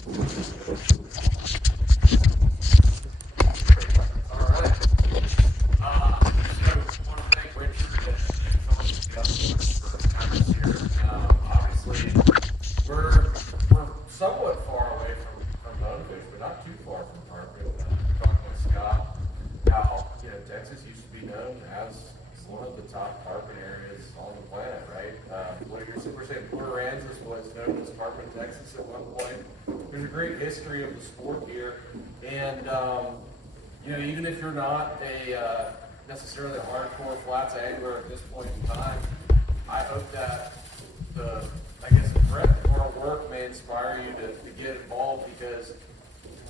Obviously, we're somewhat far away from Bonefish, but not too far from Carpet. Talking with Scott, how Texas used to be known as one of the top carpet areas on the planet, right? What we're saying, Port Aransas was known as Carpet, Texas at one point. There's a great history of the sport here, and even if you're not a necessarily a hardcore flats angler at this point in time, I hope that the breadth of our work may inspire you to get involved, because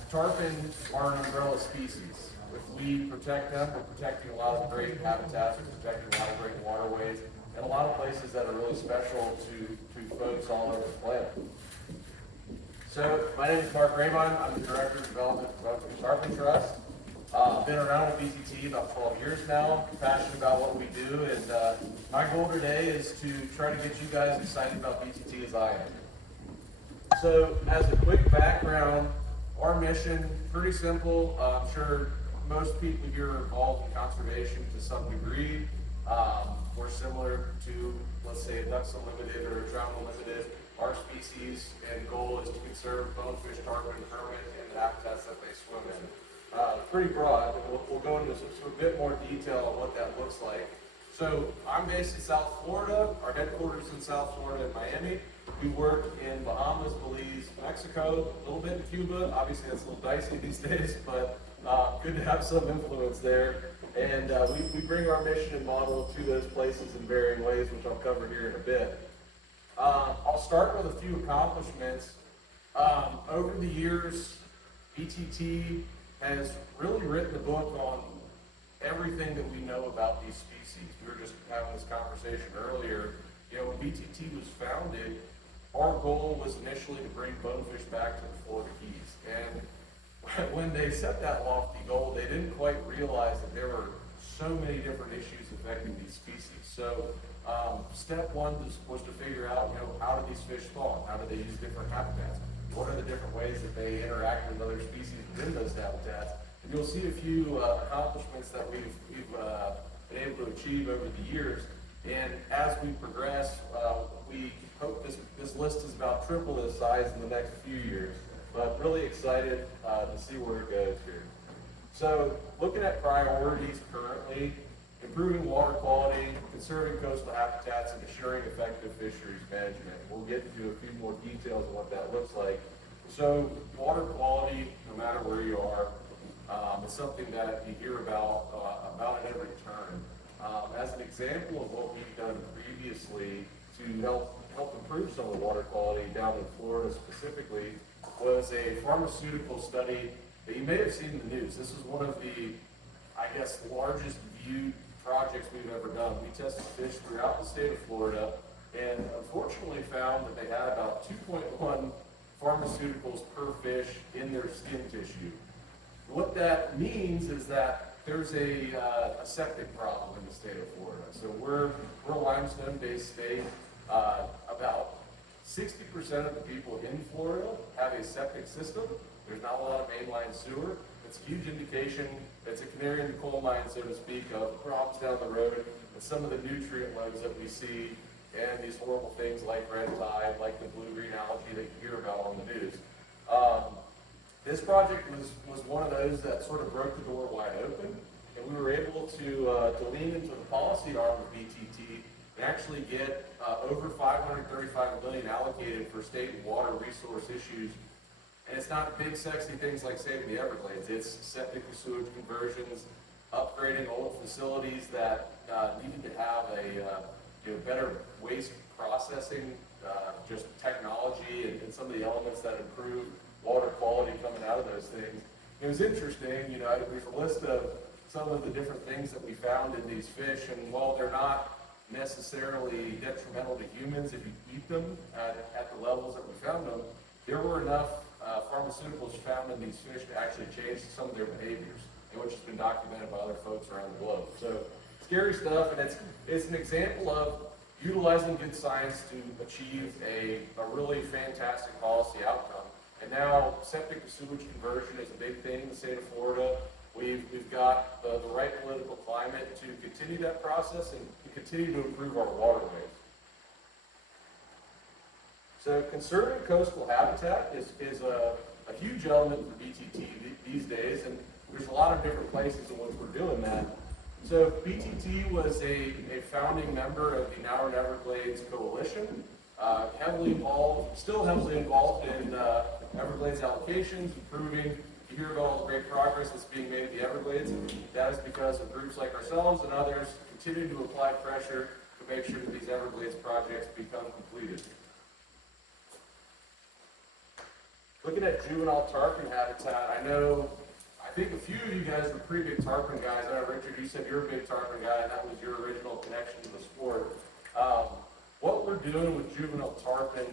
tarpon are an umbrella species. If we protect them, we're protecting a lot of great habitats, we're protecting a lot of great waterways, and a lot of places that are really special to folks all over the planet. So, my name is Mark Rehbein. I'm the Director of Development for the Tarpon Trust. I've been around at BTT about 12 years now, passionate about what we do, and my goal today is to try to get you guys excited about BTT as I am. So, as a quick background, our mission, pretty simple. I'm sure most people here are involved in conservation to some degree. We're similar to, let's say, a Ducks Unlimited or a Trout Unlimited. Our species and goal is to conserve bonefish, tarpon, hermit, and the habitats that they swim in. Pretty broad, and we'll go into a bit more detail on what that looks like. So I'm based in South Florida. Our headquarters in South Florida in Miami. We work in Bahamas, Belize, Mexico, a little bit in Cuba. Obviously that's a little dicey these days, but good to have some influence there. And we bring our mission and model to those places in varying ways, which I'll cover here in a bit. I'll start with a few accomplishments. Over the years, BTT has really written a book on everything that we know about these species. We were just having this conversation earlier. When BTT was founded, our goal was initially to bring bonefish back to the Florida Keys. And when they set that lofty goal, they didn't quite realize that there were so many different issues affecting these species. So step one was to figure out, how do these fish spawn? How do they use different habitats? What are the different ways that they interact with other species within those habitats? And you'll see a few accomplishments that we've been able to achieve over the years. And as we progress, we hope this list is about triple this size in the next few years. But really excited to see where it goes here. So looking at priorities currently, improving water quality, conserving coastal habitats, and assuring effective fisheries management. We'll get into a few more details on what that looks like. So water quality, no matter where you are, is something that you hear about at every turn. As an example of what we've done previously to help improve some of the water quality down in Florida specifically, was a pharmaceutical study that you may have seen in the news. This is one of the, largest viewed projects we've ever done. We tested fish throughout the state of Florida and unfortunately found that they had about 2.1 pharmaceuticals per fish in their skin tissue. What that means is that there's a septic problem in the state of Florida. So we're a limestone-based state. About 60% of the people in Florida have a septic system. There's not a lot of mainline sewer. It's a huge indication. It's a canary in the coal mine, so to speak, of problems down the road and some of the nutrient loads that we see and these horrible things like red tide, like the blue-green algae that you hear about on the news. This project was one of those that sort of broke the door wide open, and we were able to lean into the policy arm of BTT and actually get over $535 million allocated for state water resource issues. And it's not big, sexy things like saving the Everglades. It's septic to sewage conversions, upgrading old facilities that needed to have a better waste processing, just technology and some of the elements that improve water quality coming out of those things. It was interesting, there's a list of some of the different things that we found in these fish, and while they're not necessarily detrimental to humans if you eat them at the levels that we found them, there were enough pharmaceuticals found in these fish to actually change some of their behaviors, which has been documented by other folks around the globe. So scary stuff, and it's an example of utilizing good science to achieve a really fantastic policy outcome. And And now septic to sewage conversion is a big thing in the state of Florida. We've got the right political climate to continue that process and to continue to improve our waterways. So conserving coastal habitat is a huge element for BTT these days, and there's a lot of different places in which we're doing that. So BTT was a founding member of the Now or Never Everglades Coalition, heavily involved, still heavily involved in Everglades allocations, improving. You hear about all the great progress that's being made at the Everglades, and that is because of groups like ourselves and others continue to apply pressure to make sure that these Everglades projects become completed. Looking at juvenile tarpon habitat, I think a few of you guys were pretty big tarpon guys. I know, Richard, you said you're a big tarpon guy, and that was your original connection to the sport. What we're doing with juvenile tarpon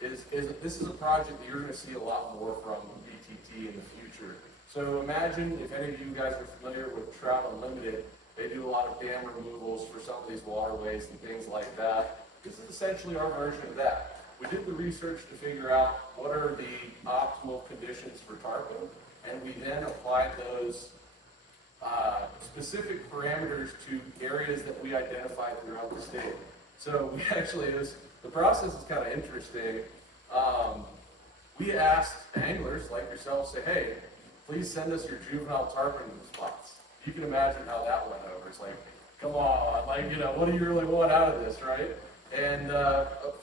is this is a project that you're going to see a lot more from BTT in the future. So imagine if any of you guys are familiar with Trout Unlimited, they do a lot of dam removals for some of these waterways and things like that. This is essentially our version of that. We did the research to figure out what are the optimal conditions for tarpon, and we then applied those specific parameters to areas that we identified throughout the state. So we actually, the process is kind of interesting. We asked anglers like yourself, say, hey, please send us your juvenile tarpon spots. You can imagine how that went over. It's like, come on, what do you really want out of this, right? And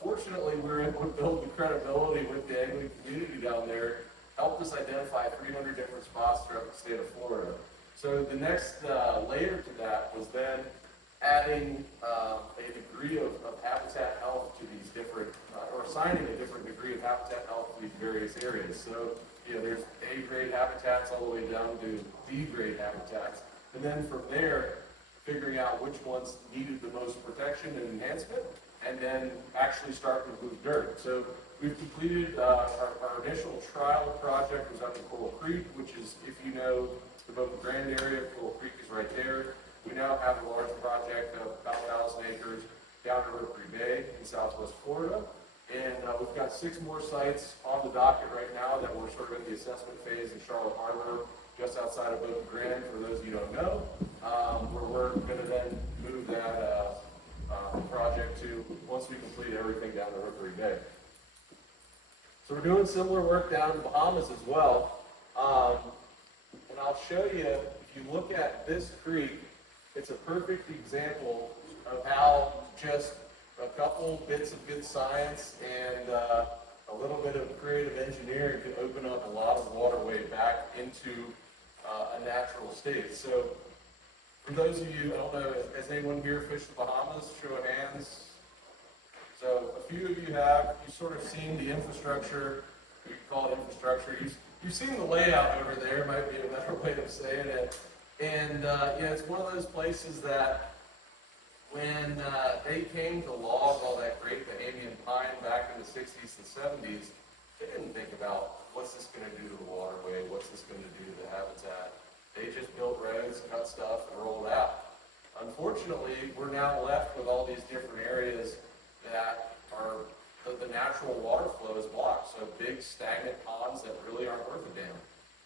fortunately, we were able to build the credibility with the angling community down there, helped us identify 300 different spots throughout the state of Florida. So the next layer to that was then adding a degree of habitat health to these different, or assigning a different degree of habitat health to these various areas. So, there's A-grade habitats all the way down to D-grade habitats. And then from there, figuring out which ones needed the most protection and enhancement, and then actually starting to move dirt. So we've completed our initial trial project was up in Coral Creek, which is, if you know the Boca Grande area, Coral Creek is right there. We now have a large project of about 1,000 acres down to Rookery Bay in southwest Florida. And we've got 6 more sites on the docket right now that we're sort of in the assessment phase in Charlotte Harbor, just outside of Boca Grande, for those of you who don't know, where we're going to then move that project to once we complete everything down to Rookery Bay. So we're doing similar work down in the Bahamas as well. And I'll show you, if you look at this creek, it's a perfect example of how just a couple bits of good science and a little bit of creative engineering can open up a lot of waterway back into a natural state. So for those of you, I don't know, has anyone here fished the Bahamas? Show of hands. So a few of you have. You've sort of seen the infrastructure. We call it infrastructure. You've seen the layout over there, might be a better way of saying it. And it's one of those places that when they came to log all that great Bahamian pine back in the 60s and 70s, they didn't think about what's this going to do to the waterway, what's this going to do to the habitat. They just built roads, cut stuff, and rolled out. Unfortunately, we're now left with all these different areas that are the natural water flow is blocked. So big stagnant ponds that really aren't worth a damn.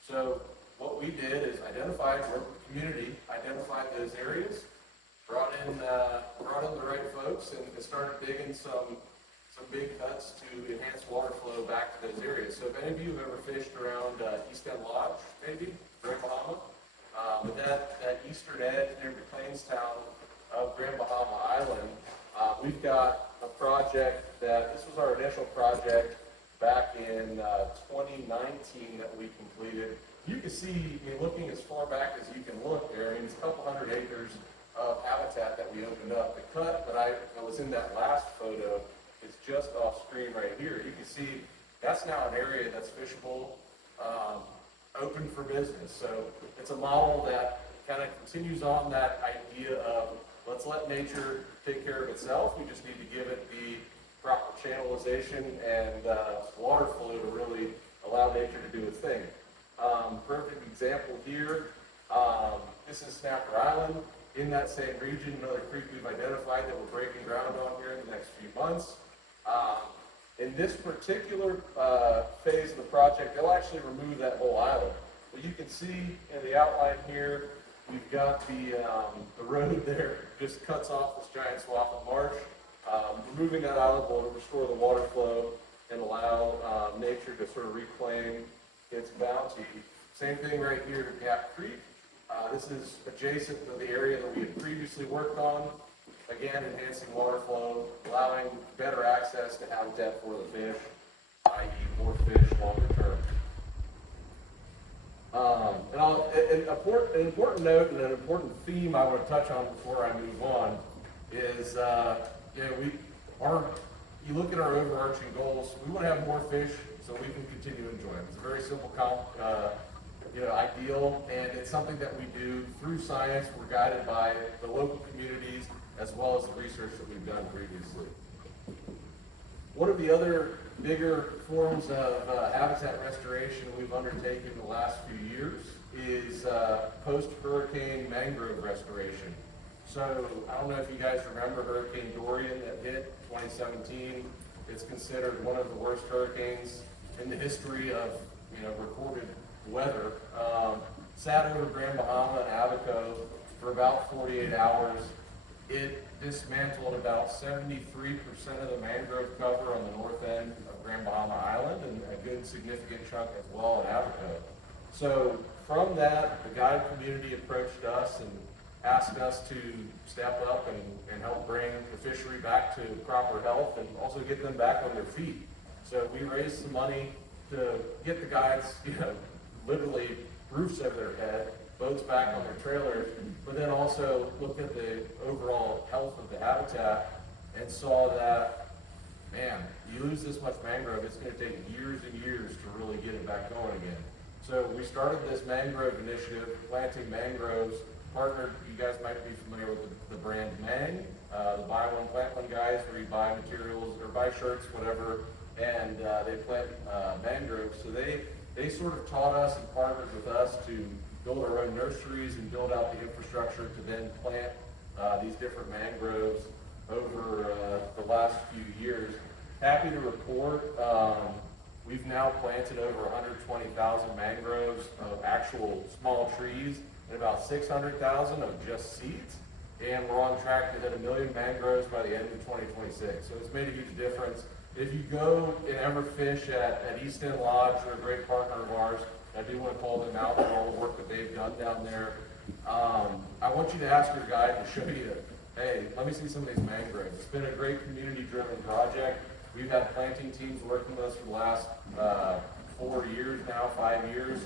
So what we did is identified, worked with the community, identified those areas, brought in the right folks, and started digging some big cuts to enhance water flow back to those areas. So if any of you have ever fished around East End Lodge, maybe, Grand Bahama, with that eastern edge near the Plainstown of Grand Bahama Island, we've got a project this was our initial project back in 2019 that we completed. You can see, looking as far back as you can look there, it's a couple hundred acres of habitat that we opened up. The cut that was in that last photo is just off screen right here. You can see that's now an area that's fishable, open for business. So it's a model that kind of continues on that idea of let's let nature take care of itself. We just need to give it the proper channelization and water flow to really allow nature to do its thing. Perfect example here. This is Snapper Island. In that same region, another creek we've identified that we're breaking ground on here in the next few months. In this particular phase of the project, they'll actually remove that whole island. But you can see in the outline here, we've got the road there just cuts off this giant swath of marsh. Removing that island will restore the water flow and allow nature to sort of reclaim its bounty. Same thing right here at Gap Creek. This is adjacent to the area that we had previously worked on. Again, enhancing water flow, allowing better access to habitat for the fish, i.e. more fish longer term. An important note and an important theme I want to touch on before I move on is, you look at our overarching goals, we want to have more fish so we can continue to enjoy them. It's a very simple ideal, and it's something that we do through science. We're guided by the local communities as well as the research that we've done previously. One of the other bigger forms of habitat restoration we've undertaken in the last few years is post-hurricane mangrove restoration. So I don't know if you guys remember Hurricane Dorian that hit 2017. It's considered one of the worst hurricanes in the history of recorded weather. Sat over Grand Bahama and Abaco for about 48 hours. It dismantled about 73% of the mangrove cover on the north end of Grand Bahama Island, and a good significant chunk as well in Abaco. So from that, the guide community approached us and asked us to step up and help bring the fishery back to proper health and also get them back on their feet. So we raised some money to get the guides, literally roofs over their head, boats back on their trailers, but then also looked at the overall health of the habitat and saw that, man, you lose this much mangrove, it's going to take years and years to really get it back going again. So we started this mangrove initiative, planting mangroves, partnered, you guys might be familiar with the brand Mang, the buy one, plant one guys, where you buy materials or buy shirts, whatever, and they plant mangroves. So they sort of taught us and partnered with us to build our own nurseries and build out the infrastructure to then plant these different mangroves over the last few years. Happy to report, we've now planted over 120,000 mangroves of actual small trees and about 600,000 of just seeds. And we're on track to hit 1 million mangroves by the end of 2026. So it's made a huge difference. If you go and ever fish at East End Lodge, they're a great partner of ours. I do want to call them out for all the work that they've done down there. I want you to ask your guide to show you, hey, let me see some of these mangroves. It's been a great community-driven project. We've had planting teams working with us for the last 4 years now, 5 years,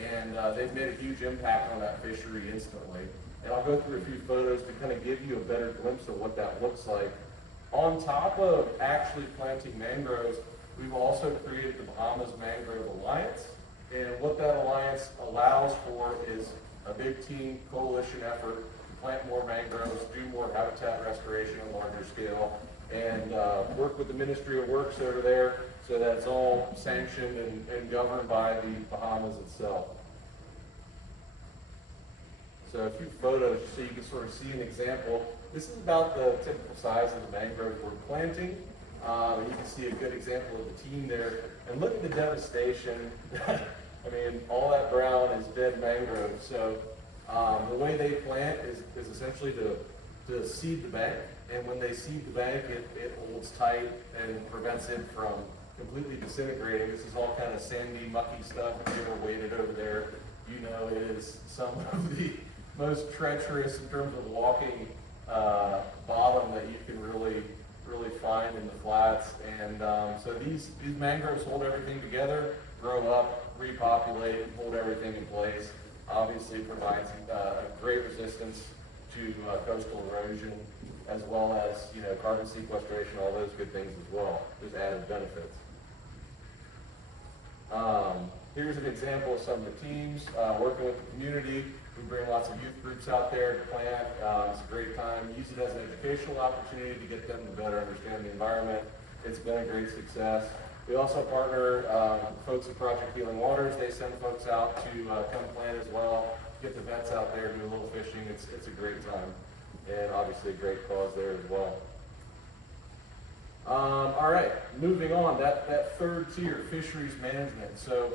and they've made a huge impact on that fishery instantly. And I'll go through a few photos to kind of give you a better glimpse of what that looks like. On top of actually planting mangroves, we've also created the Bahamas Mangrove Alliance. And what that alliance allows for is a big team coalition effort to plant more mangroves, do more habitat restoration on a larger scale, and work with the Ministry of Works over there so that it's all sanctioned and governed by the Bahamas itself. So a few photos so you can sort of see an example. This is about the typical size of the mangrove we're planting. You can see a good example of the team there. And look at the devastation. I mean, all that brown is dead mangrove. So the way they plant is essentially to seed the bank. And when they seed the bank, it holds tight and prevents it from completely disintegrating. This is all kind of sandy, mucky stuff. If you ever waded over there, you know it is some of the most treacherous in terms of walking bottom that you can really find in the flats. And so these mangroves hold everything together, grow up, repopulate, and hold everything in place. Obviously provides a great resistance to coastal erosion, as well as carbon sequestration, all those good things as well. There's added benefits. Here's an example of some of the teams working with the community. We bring lots of youth groups out there to plant. It's a great time. Use it as an educational opportunity to get them to better understand the environment. It's been a great success. We also partner folks at Project Healing Waters. They send folks out to come plant as well. Get the vets out there, do a little fishing. It's a great time. And obviously a great cause there as well. All right, moving on, that third tier, fisheries management. So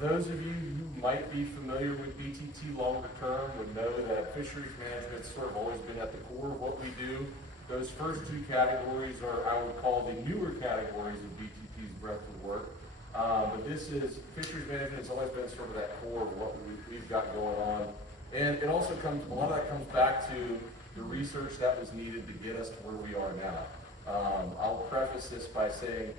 those of you who might be familiar with BTT longer term would know that fisheries management's sort of always been at the core of what we do. Those first two categories are, I would call, the newer categories of BTT's breadth of work. But this is, fisheries management has always been sort of that core of what we've got going on. And it also comes, a lot of that comes back to the research that was needed to get us to where we are now. I'll preface this by saying,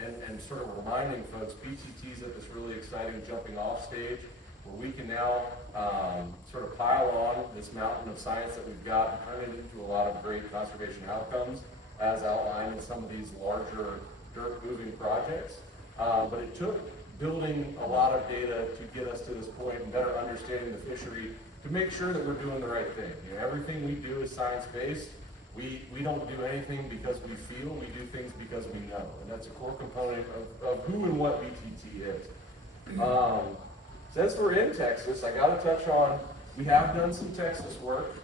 and sort of reminding folks, BTT's at this really exciting jumping off stage where we can now sort of pile on this mountain of science that we've got and turn it into a lot of great conservation outcomes as outlined in some of these larger dirt moving projects. But it took building a lot of data to get us to this point and better understanding the fishery to make sure that we're doing the right thing. You know, everything we do is science-based. We don't do anything because we feel, we do things because we know. And that's a core component of who and what BTT is. Since we're in Texas, I gotta touch on, we have done some Texas work.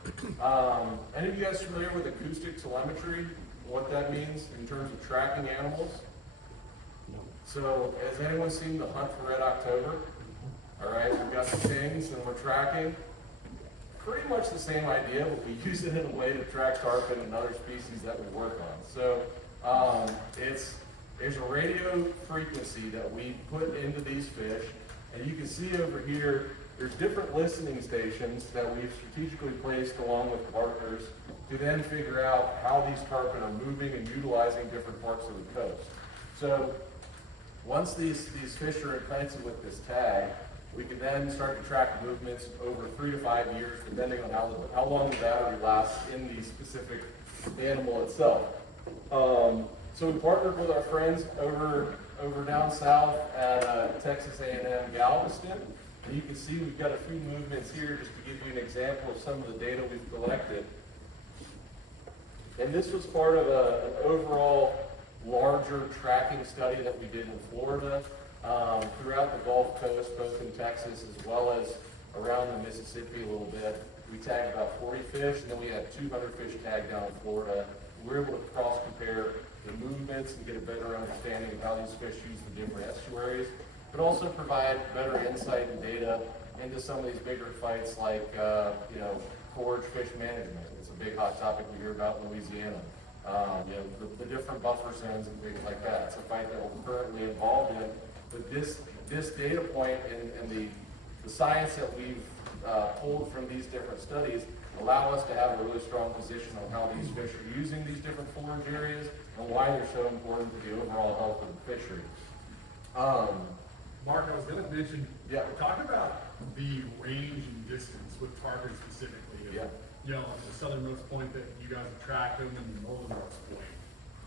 Any of you guys familiar with acoustic telemetry? What that means in terms of tracking animals? So, has anyone seen The Hunt for Red October? All right, we've got the things and we're tracking. Pretty much the same idea, but we use it in a way to track tarpon and other species that we work on. So, there's a radio frequency that we put into these fish, and you can see over here, there's different listening stations that we've strategically placed along with partners to then figure out how these tarpon are moving and utilizing different parts of the coast. So, once these fish are implanted with this tag, we can then start to track movements over 3 to 5 years, depending on how long the battery lasts in the specific animal itself. So we partnered with our friends over down south at Texas A&M Galveston. And you can see we've got a few movements here just to give you an example of some of the data we've collected. And this was part of an overall larger tracking study that we did in Florida, throughout the Gulf Coast, both in Texas as well as around the Mississippi a little bit. We tagged about 40 fish, and then we had 200 fish tagged down in Florida. We were able to cross-compare the movements and get a better understanding of how these fish use the different estuaries, but also provide better insight and data into some of these bigger fights like, forage fish management. It's a big hot topic we hear about in Louisiana. The different buffer zones and things like that. It's a fight that we're currently involved in. But this data point and the science that we've pulled from these different studies allow us to have a really strong position on how these fish are using these different forage areas and why they're so important to the overall health of the fishery. Mark, I was going to mention, talk about the range and distance with tarpon specifically. The southernmost point that you guys have tracked them and the northernmost point.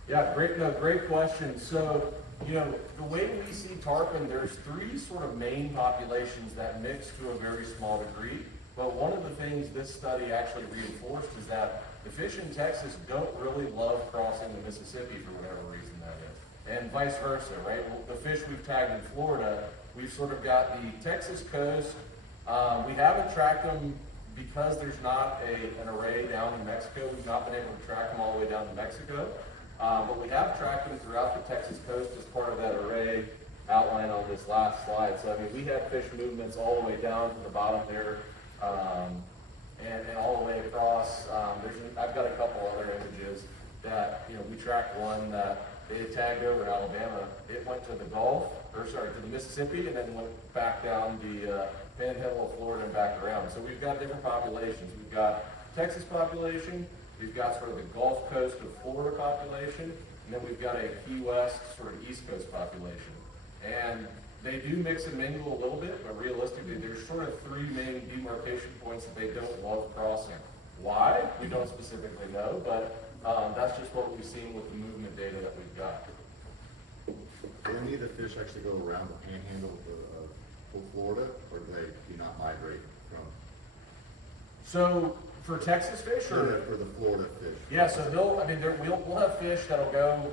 Yeah, great question. So, the way we see tarpon, there's 3 sort of main populations that mix to a very small degree. But one of the things this study actually reinforced is that the fish in Texas don't really love crossing the Mississippi for whatever reason that is. And vice versa, right? The fish we've tagged in Florida, we've sort of got the Texas coast. We haven't tracked them because there's not an array down in Mexico. We've not been able to track them all the way down to Mexico. But we have tracked them throughout the Texas coast as part of that array outline on this last slide. So, we have fish movements all the way down to the bottom there, and all the way across. I've got a couple other images that, we tracked one that they had tagged over in Alabama. It went to the to the Mississippi, and then went back down the panhandle of Florida and back around. So we've got different populations. We've got Texas population, we've got sort of the Gulf Coast of Florida population, and then we've got a Key West sort of East Coast population. And they do mix and mingle a little bit, but realistically, there's sort of 3 main demarcation points that they don't love crossing. Why? We don't specifically know, but that's just what we've seen with the movement data that we've got. Do any of the fish actually go around the panhandle of Florida, or do they do not migrate from? So for Texas fish, or for the Florida fish? Yeah, so we'll have fish that'll go,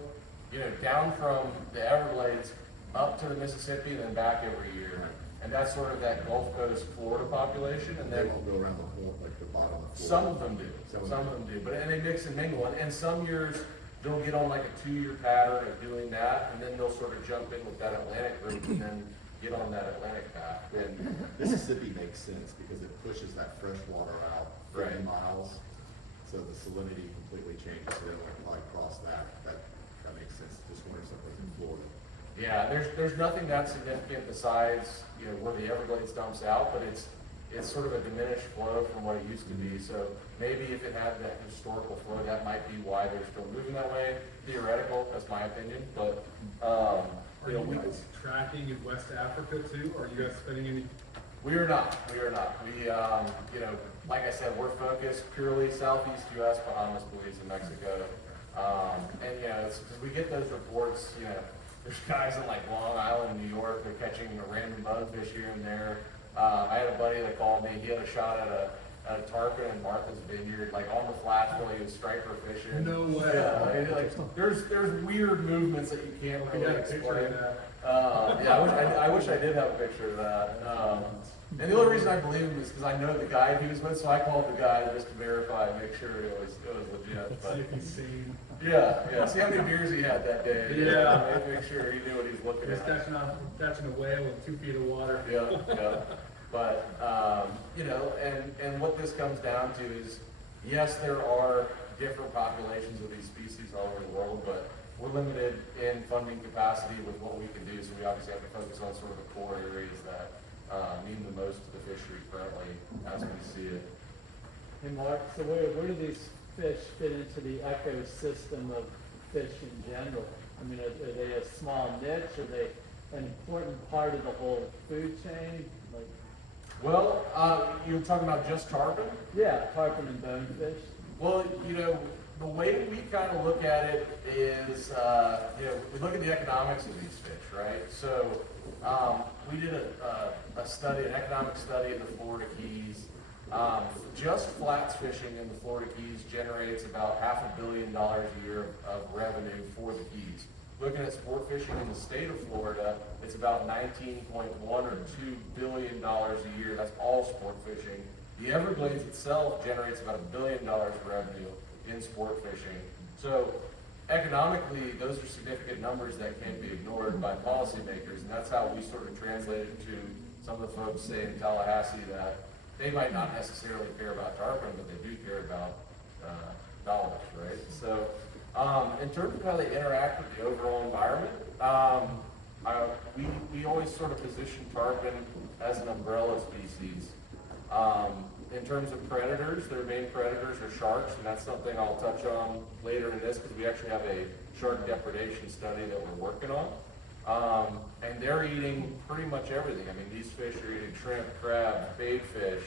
down from the Everglades up to the Mississippi and then back every year, and that's sort of that Gulf Coast Florida population. And they then won't go around the whole, like the bottom of Florida. Some of them do. Some of them do, and they mix and mingle. And some years they'll get on like a 2-year pattern of doing that, and then they'll sort of jump in with that Atlantic group and then get on that Atlantic path. And Mississippi makes sense because it pushes that fresh water out 30 Right. miles, so the salinity completely changes, so they don't probably cross that. That makes sense, just wondering someplace in Florida. yeah, there's nothing that significant besides, you know, where the Everglades dumps out, but it's sort of a diminished flow from what it used to be. So maybe if it had that historical flow, that might be why they're still moving that way. Theoretical, that's my opinion, but, Are you know, you guys tracking in West Africa too? Are you guys spending any? we are not. We, you know, like I said, we're focused purely Southeast U.S., Bahamas, Belize, and Mexico. And, you know, it's because we get those reports, you know, there's guys in like Long Island, New York, they're catching a random bonefish here and there. I had a buddy that called me, he had a shot at a tarpon in Martha's Vineyard, like on the flats while he was striper fishing. No way. Yeah, and, like, there's weird movements that you can't I really got a picture explain. of that. Yeah, I wish I did have a picture of that. And the only reason I believe him is because I know the guy he was with, so I called the guy just to verify and make sure it was legit. See But if he's seen. yeah, see how many beers he had that day. Yeah. Make sure he knew what he was looking Just at. catching a whale in 2 feet of water. Yeah. But, you know, and what this comes down to is, yes, there are different populations of these species all over the world, but we're limited in funding capacity with what we can do, so we obviously have to focus on sort of the core areas that mean the most to the fishery currently as we see it. Hey Mark, so where do these fish fit into the ecosystem of fish in general? I mean, are they a small niche? Are they an important part of the whole food chain? Like, Well, you're talking about just tarpon? yeah, tarpon and bonefish. Well, you know, the way we kind of look at it is, you know, we look at the economics of these fish, right? So we did a study, an economic study of the Florida Keys. Just flats fishing in the Florida Keys generates about $500 million a year of revenue for the Keys. Looking at sport fishing in the state of Florida, it's about 19.1 or $2 billion a year. That's all sport fishing. The Everglades itself generates about $1 billion of revenue in sport fishing. So economically, those are significant numbers that can't be ignored by policymakers, and that's how we sort of translate it to some of the folks say in Tallahassee that they might not necessarily care about tarpon, but they do care about dollars, right? So in terms of how they interact with the overall environment, we always sort of position tarpon as an umbrella species. In terms of predators, their main predators are sharks, and that's something I'll touch on later in this because we actually have a shark depredation study that we're working on. And they're eating pretty much everything. I mean, these fish are eating shrimp, crab, bait fish,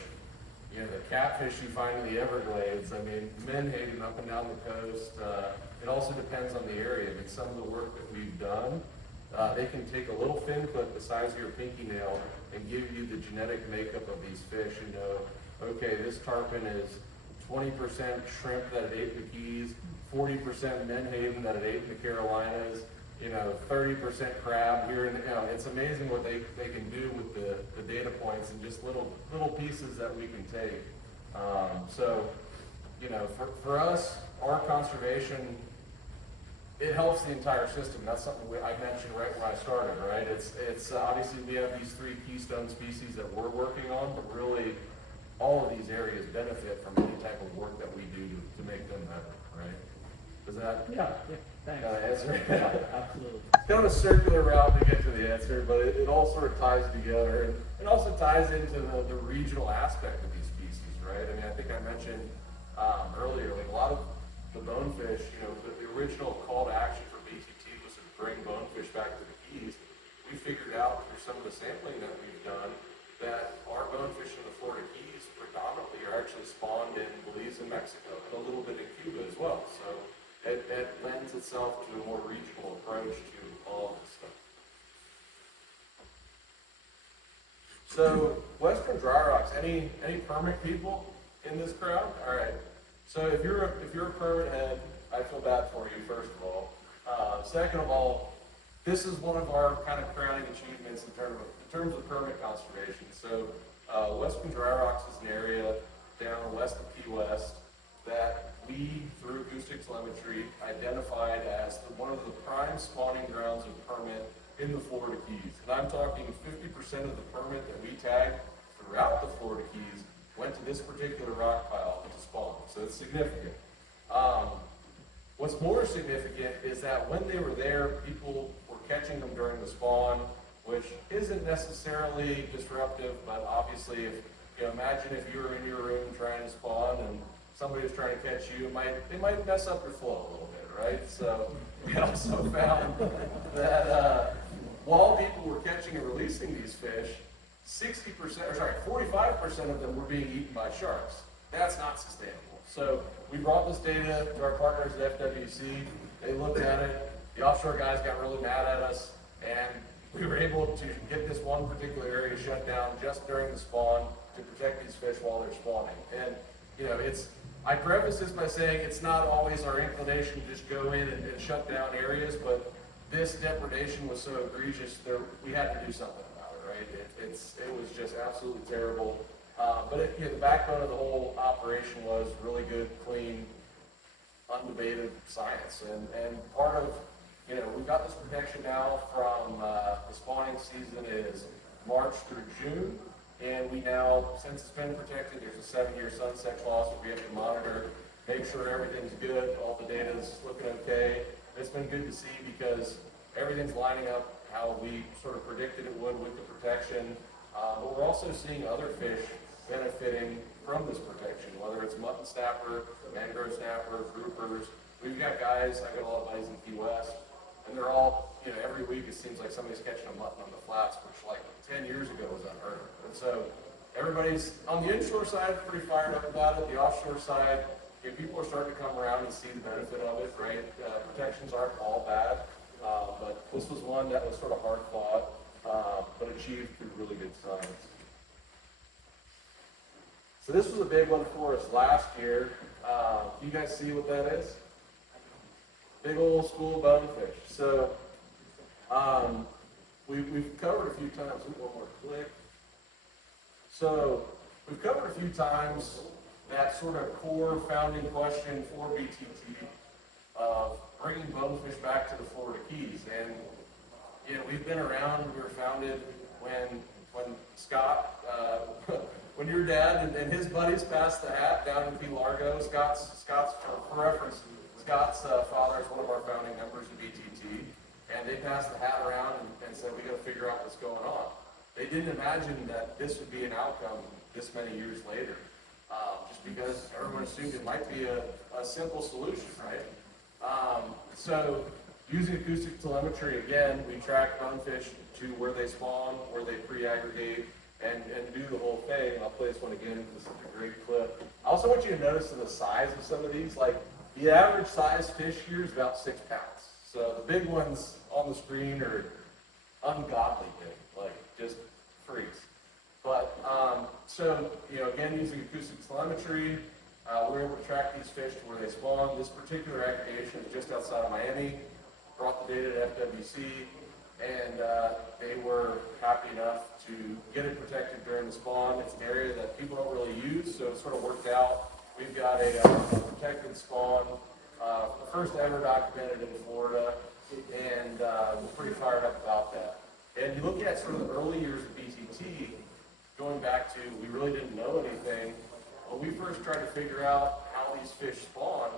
you know, the catfish you find in the Everglades. I mean, menhaden up and down the coast. It also depends on the area. I mean, some of the work that we've done, they can take a little fin clip the size of your pinky nail and give you the genetic makeup of these fish and know, okay, this tarpon is 20% shrimp that it ate in the Keys, 40% menhaden that it ate in the Carolinas, you know, 30% crab here, and you know, it's amazing what they can do with the data points and just little pieces that we can take. So, you know, for us, our conservation, it helps the entire system. That's something I mentioned right when I started, right? It's obviously we have these 3 keystone species that we're working on, but really all of these areas benefit from any type of work that we do to make them better, right? Does that Yeah, thanks. kind of answer? Yeah, absolutely. It's kind of a circular route to get to the answer, but it all sort of ties together. And it also ties into the regional aspect of these species, right? I mean, I think I mentioned earlier, like a lot of the bonefish, you know, the original call to action for BTT was to bring bonefish back to the Keys. We figured out through some of the sampling that we've done that our bonefish in the Florida Keys predominantly are actually spawned in Belize and Mexico, and a little bit in Cuba as well. So it lends itself to a more regional approach to all of this stuff. So Western Dry Rocks, any permit people in this crowd? All right. So if you're a permit head, I feel bad for you, first of all. Second of all, this is one of our kind of crowning achievements in terms of permit conservation. So Western Dry Rocks is an area down west of Key West. that we, through acoustic telemetry, identified as one of the prime spawning grounds of permit in the Florida Keys. And I'm talking 50% of the permit that we tagged throughout the Florida Keys went to this particular rock pile to spawn. So it's significant. What's more significant is that when they were there, people were catching them during the spawn, which isn't necessarily disruptive, but obviously, if imagine if you were in your room trying to spawn and somebody was trying to catch you, it might mess up your flow a little bit, right? So we also found that while people were catching and releasing these fish, 45% of them were being eaten by sharks. That's not sustainable. So we brought this data to our partners at FWC. They looked at it. The offshore guys got really mad at us, and we were able to get this one particular area shut down just during the spawn to protect these fish while they're spawning. And I preface this by saying it's not always our inclination to just go in and shut down areas, but this depredation was so egregious that we had to do something about it, right? It was just absolutely terrible. But the backbone of the whole operation was really good, clean, undebated science. And part of, we've got this protection now from the spawning season is March through June. And we now, since it's been protected, there's a 7-year sunset clause that we have to monitor, make sure everything's good, all the data's looking okay. It's been good to see because everything's lining up how we sort of predicted it would with the protection. But we're also seeing other fish benefiting from this protection, whether it's mutton snapper, mangrove snapper, groupers. We've got guys, I've got a lot of buddies in Key West, and they're all, every week it seems like somebody's catching a mutton on the flats, which like 10 years ago was unheard of. And so everybody's, on the inshore side, pretty fired up about it. The offshore side, people are starting to come around and see the benefit of it, right? Protections aren't all bad, but this was one that was sort of hard fought, but achieved through really good science. So this was a big one for us last year. You guys see what that is? Big old school bonefish. So we've covered a few times. One more click. So we've covered a few times that sort of core founding question for BTT of bringing bonefish back to the Florida Keys. And we've been around. We were founded when Scott, when your dad and his buddies passed the hat down in Key Largo. Scott's for reference, Scott's father is one of our founding members of BTT, and they passed the hat around and said, we got to figure out what's going on. They didn't imagine that this would be an outcome this many years later, just because everyone assumed it might be a simple solution, right? So using acoustic telemetry, again, we track bonefish to where they spawn, where they pre-aggregate, and do the whole thing. And I'll play this one again because it's a great clip. I also want you to notice the size of some of these. Like, the average size fish here is about 6 pounds. So the big ones on the screen are ungodly big, like just freaks. But, again, using acoustic telemetry, we're able to track these fish to where they spawn. This particular aggregation is just outside of Miami. Brought the data to FWC, and they were happy enough to get it protected during the spawn. It's an area that people don't really use, so it sort of worked out. We've got a protected spawn, first ever documented in Florida, and we're pretty fired up about that. And you look at sort of the early years of BTT, going back to we really didn't know anything. When we first tried to figure out how these fish spawn,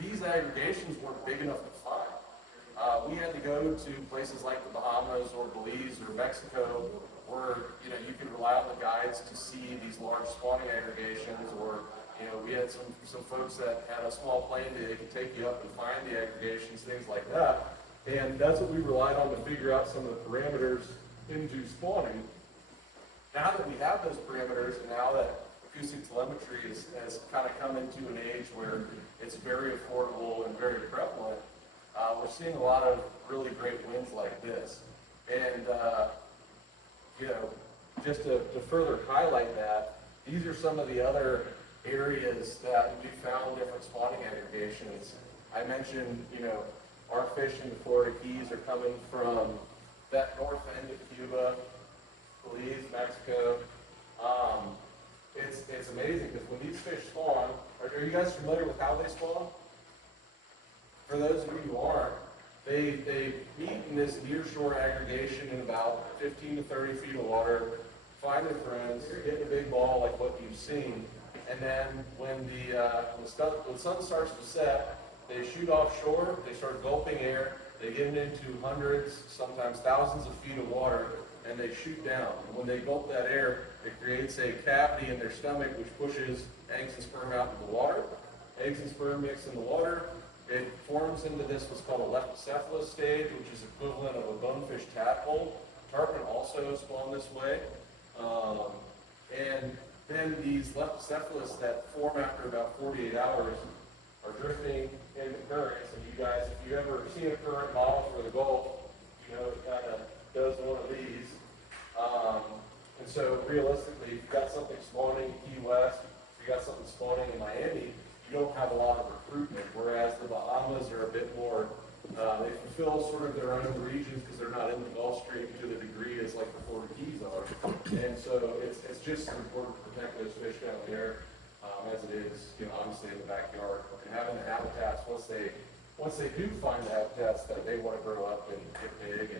these aggregations weren't big enough to find. We had to go to places like the Bahamas or Belize or Mexico where, you can rely on the guides to see these large spawning aggregations, or, we had some folks that had a small plane that they could take you up and find the aggregations, things like that. And that's what we relied on to figure out some of the parameters into spawning. Now that we have those parameters, and now that acoustic telemetry has kind of come into an age where it's very affordable and very prevalent, we're seeing a lot of really great wins like this. And, just to further highlight that, these are some of the other areas that we found different spawning aggregations. I mentioned, our fish in the Florida Keys are coming from that north end of Cuba, Belize, Mexico. It's amazing because when these are you guys familiar with how they spawn? For those of you who aren't, they meet in this nearshore aggregation in about 15 to 30 feet of water, find their friends, get in a big ball like what you've seen, and then when the sun starts to set, they shoot offshore, they start gulping air, they get into hundreds, sometimes thousands of feet of water, and they shoot down. And when they gulp that air, it creates a cavity in their stomach which pushes eggs and sperm out into the water. Eggs and sperm mix in the water. It forms into this what's called a leptocephalus stage, which is equivalent of a bonefish tadpole. Tarpon also spawn this way. And then these leptocephalus that form after about 48 hours are drifting in the currents. And you guys, if you've ever seen a current model for the Gulf, you know it kind of does one of these. And so realistically, if you've got something spawning in Key West, if you've got something spawning in Miami, you don't have a lot of recruitment, whereas the Bahamas are a bit more, they fulfill sort of their own regions because they're not in the Gulf Stream to the degree as like the Florida Keys are. And so it's just as important to protect those fish down there as it is, you know, obviously in the backyard. And having the habitats, once they do find the habitats that they want to grow up and get big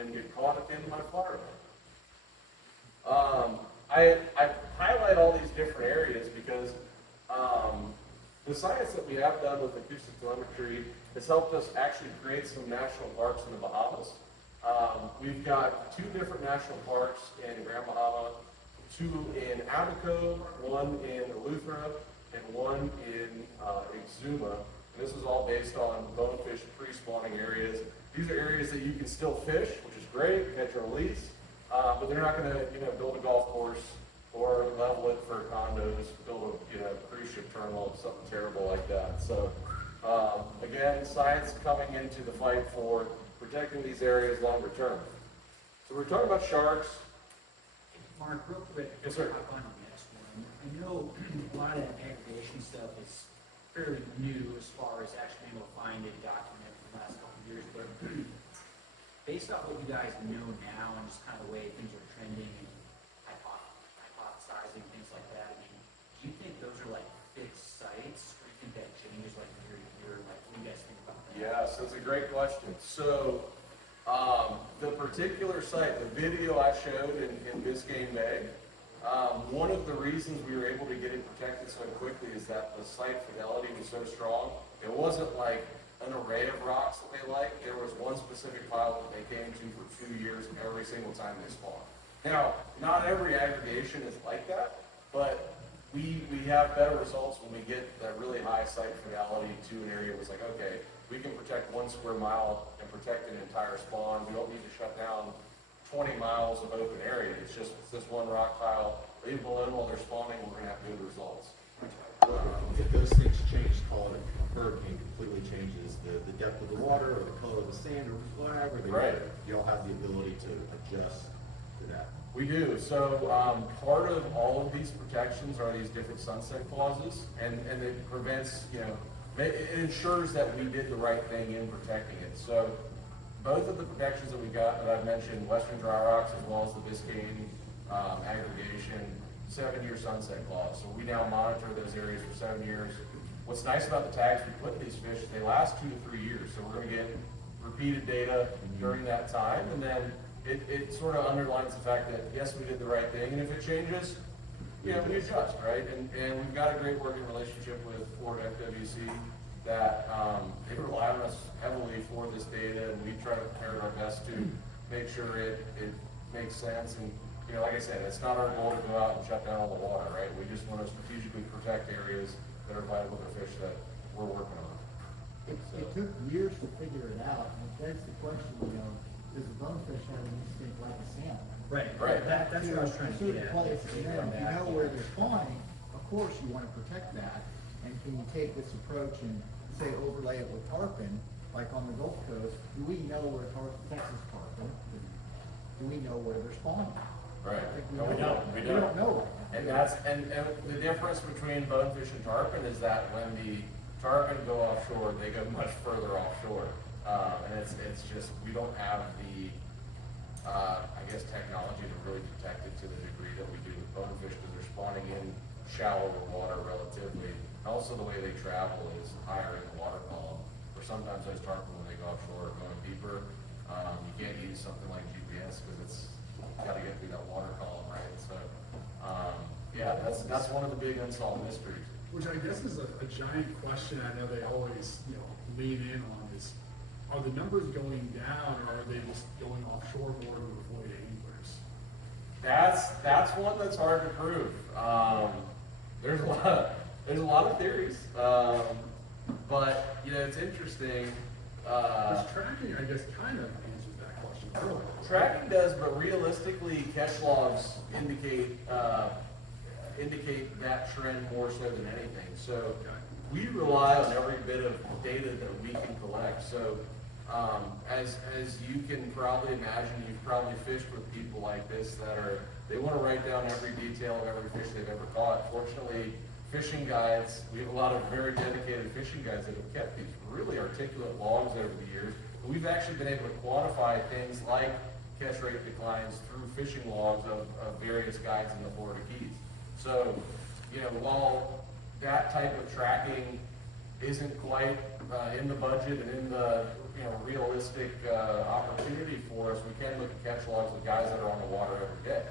and get caught at the end of my fire. I highlight all these different areas because the science that we have done with acoustic telemetry has helped us actually create some national parks in the Bahamas. We've got 2 different national parks in Grand Bahama, 2 in Abaco, 1 in Eleuthera, and 1 in Exuma. And this is all based on bonefish pre-spawning areas. These are areas that you can still fish, which is great, catch and release, but they're not going to, you know, build a golf course or level it for condos, build a, you know, cruise ship terminal, something terrible like that. So, again, science coming into the fight for protecting these areas longer term. So we're talking about sharks. Mark, real quick. Yes, sir. Hop on the next one. I know a lot of that aggregation stuff is fairly new as far as actually being able to find and document for the last couple of years, but based off what you guys know now and just kind of the way things are trending and hypothesizing, things like that, I mean, do you think those are like fixed sites, or do you think that changes like year to year? Like, what do you guys think about that? Yes, that's a great question. So, the particular site, the video I showed in Biscayne Bay, one of the reasons we were able to get it protected so quickly is that the site fidelity was so strong. It wasn't like an array of rocks that they liked. There was one specific pile that they came to for 2 years every single time they spawned. Now, not every aggregation is like that, but we have better results when we get that really high site fidelity to an area where it's like, okay, we can protect 1 square mile and protect an entire spawn. We don't need to shut down 20 miles of open area. It's just this one rock pile. Leave them alone while they're spawning, we're going to have good results. If those things change, call it a hurricane completely changes the depth of the water or the color of the sand or whatever. Right. You'll have the ability to adjust to that. We do. So part of all of these protections are these different sunset clauses, and it prevents, you know, it ensures that we did the right thing in protecting it. So both of the protections that we got that I've mentioned, Western Dry Rocks as well as the Biscayne aggregation, 7-year sunset clause. So we now monitor those areas for 7 years. What's nice about the tags we put in these fish, they last 2 to 3 years. So we're going to get repeated data during that time, and then it sort of underlines the fact that, yes, we did the right thing, and if it changes, you know, we adjust, right? And we've got a great working relationship with Florida FWC that they rely on us heavily for this data, and we try to prepare our best to make sure it makes sense. And, you know, like I said, it's not our goal to go out and shut down all the water, right? We just want to strategically protect areas that are vital to the fish that we're working on. It took years to figure it out, and it begs the question, you know, does the bonefish have an instinct like a salmon? Right, Right. That's what I was trying to get at. Place, and then if you know where they're spawning, of course you want to protect that, and can you take this approach and say overlay it with tarpon, like on the Gulf Coast, do we know where Texas tarpon, do we know where they're spawning? Right. I think No, we don't. We We don't. don't know right now. And that's and the difference between bonefish and tarpon is that when the tarpon go offshore, they go much further offshore, and it's just we don't have the I guess technology to really detect it to the degree that we do with bonefish because they're spawning in shallower water relatively. Also, the way they travel is higher in the water column, where sometimes those tarpon, when they go offshore, are going deeper. You can't use something like GPS because it's got to get through that water column, right? So, yeah, that's one of the big unsolved mysteries. Which I guess is a giant question I know they always, lean in on is, are the numbers going down or are they just going offshore more to avoid anglers? That's one that's hard to prove. There's a lot of theories, but it's interesting. Because tracking, I guess, kind of answers that question earlier. Tracking does, but realistically, catch logs indicate that trend more so than anything. So we rely on every bit of data that we can collect. So as you can probably imagine, you've probably fished with people like this they want to write down every detail of every fish they've ever caught. Fortunately, fishing guides, we have a lot of very dedicated fishing guides that have kept these really articulate logs over the years. But we've actually been able to quantify things like catch rate declines through fishing logs of various guides in the Florida Keys. So, while that type of tracking isn't quite in the budget and in the realistic opportunity for us, we can look at catch logs of guys that are on the water every day.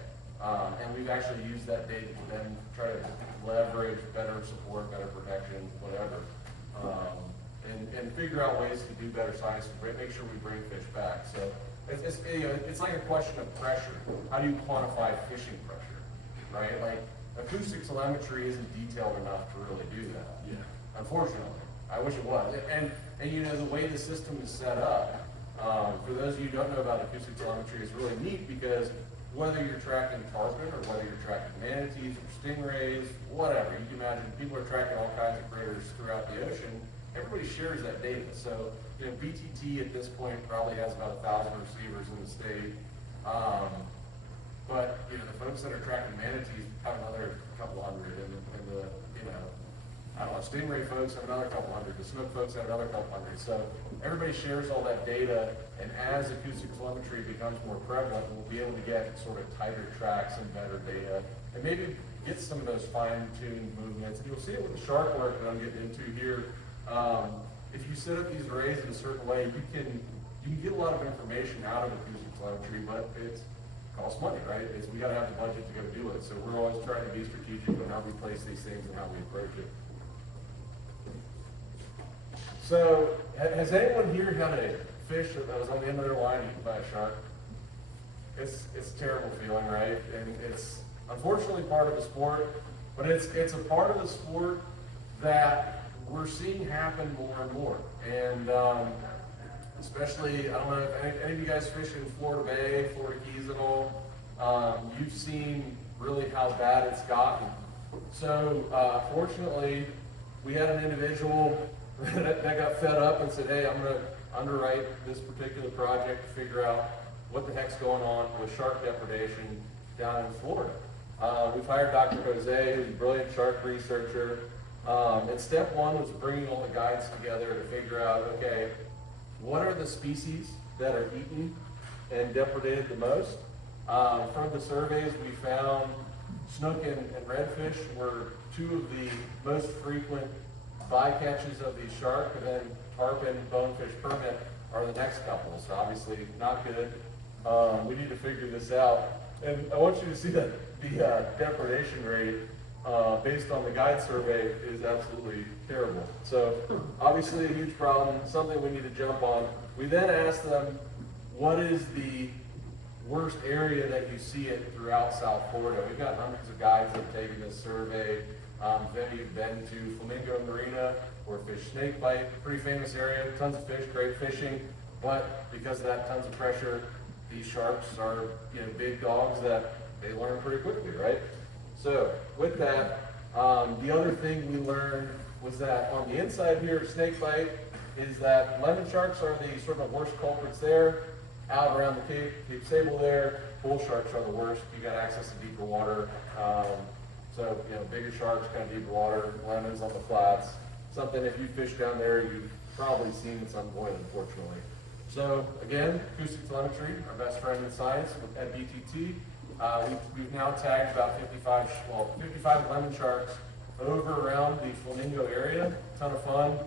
And we've actually used that data to then try to leverage better support, better protection, whatever, and figure out ways to do better science to make sure we bring fish back. So it's like a question of pressure. How do you quantify fishing pressure, right? Like acoustic telemetry isn't detailed enough to really do that. Yeah. Unfortunately, I wish it was. And the way the system is set up, for those of you who don't know about acoustic telemetry, it's really neat because whether you're tracking tarpon or whether you're tracking manatees or stingrays, whatever, you can imagine people are tracking all kinds of critters throughout the ocean. Everybody shares that data. So, BTT at this point probably has about 1,000 receivers in the state. But, the folks that are tracking manatees have another couple hundred, and the stingray folks have another couple hundred, the snook folks have another couple hundred. So everybody shares all that data, and as acoustic telemetry becomes more prevalent, we'll be able to get sort of tighter tracks and better data, and maybe get some of those fine-tuned movements. And you'll see it with the shark work that I'm getting into here. If you set up these arrays in a certain way, you can get a lot of information out of acoustic telemetry, but it costs money, right? We got to have the budget to go do it. So we're always trying to be strategic on how we place these things and how we approach it. So, has anyone here had a fish that was on the end of their line eaten by a shark? It's a terrible feeling, right? And it's unfortunately part of the sport, but it's a part of the sport that we're seeing happen more and more. And especially, I don't know if any of you guys fish in Florida Bay, Florida Keys at all. You've seen really how bad it's gotten. So fortunately, we had an individual that got fed up and said, hey, I'm going to underwrite this particular project to figure out what the heck's going on with shark depredation down in Florida. We've hired Dr. Jose, who's a brilliant shark researcher. And step one was bringing all the guides together to figure out, okay, what are the species that are eaten and depredated the most? From the surveys, we found snook and redfish were two of the most frequent bycatches of these shark, and then tarpon, bonefish, permit are the next couple. So obviously not good. We need to figure this out. And I want you to see that the depredation rate based on the guide survey is absolutely terrible. So obviously a huge problem, something we need to jump on. We then asked them, what is the worst area that you see it throughout South Florida? We've got hundreds of guides that have taken this survey. If any of you have been to Flamingo Marina or fish snake bite, pretty famous area, tons of fish, great fishing, but because of that tons of pressure, these sharks are big dogs that they learn pretty quickly, right? So with that, the other thing we learned was that on the inside here of snake bite is that lemon sharks are the sort of worst culprits there. Out around the Cape Sable there, bull sharks are the worst. You got access to deeper water. So, bigger sharks, kind of deeper water, lemons on the flats. Something if you fish down there, you've probably seen at some point, unfortunately. So, again, acoustic telemetry, our best friend in science at BTT. We've now tagged about 55 lemon sharks over around the Flamingo area, ton of fun.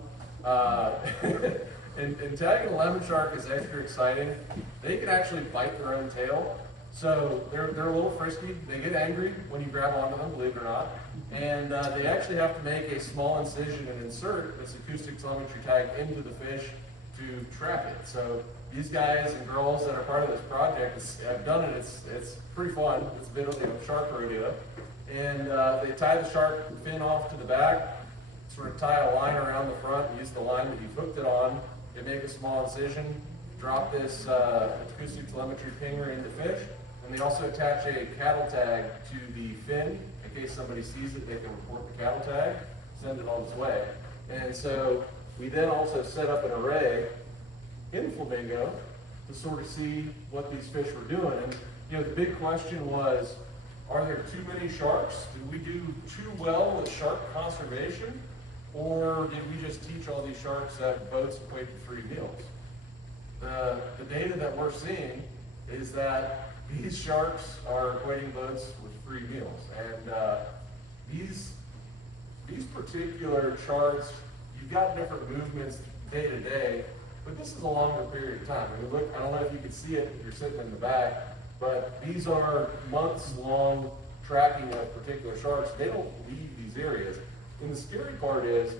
And tagging a lemon shark is extra exciting. They can actually bite their own tail. So they're a little frisky. They get angry when you grab onto them, believe it or not. And they actually have to make a small incision and insert this acoustic telemetry tag into the fish to track it. So these guys and girls that are part of this project have done it. It's pretty fun. It's a bit of shark rodeo. And they tie the shark fin off to the back, sort of tie a line around the front, use the line that you've hooked it on. They make a small incision, drop this acoustic telemetry pinger into fish, and they also attach a cattle tag to the fin. In case somebody sees it, they can report the cattle tag, send it on its way. And so we then also set up an array in Flamingo to sort of see what these fish were doing. And the big question was, are there too many sharks? Did we do too well with shark conservation? Or did we just teach all these sharks that boats equate to free meals? The data that we're seeing is that these sharks are equating boats with free meals. And these particular charts, you've got different movements day to day, but this is a longer period of time. I mean, look, I don't know if you can see it if you're sitting in the back, but these are months-long tracking of particular sharks. They don't leave these areas. And the scary part is,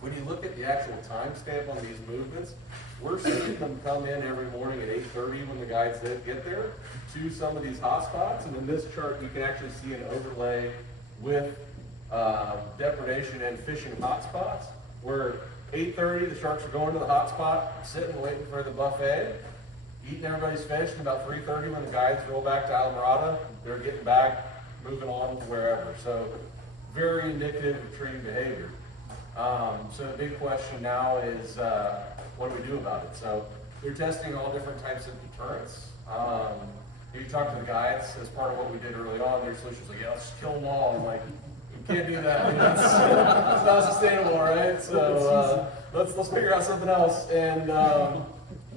when you look at the actual timestamp on these movements, we're seeing them come in every morning at 8:30 when the guides get there to some of these hotspots. And in this chart, you can actually see an overlay with depredation and fishing hotspots, where 8:30 the sharks are going to the hotspot, sitting waiting for the buffet, eating everybody's fish, and about 3:30 when the guides roll back to Alamorada, they're getting back, moving on to wherever. So very indicative of treating behavior. So the big question now is, what do we do about it? So they're testing all different types of deterrents. You talk to the guides as part of what we did early on, their solution's like, yeah, let's just kill them all. I'm like, you can't do that. I mean, it's not sustainable, right? So let's figure out something else. And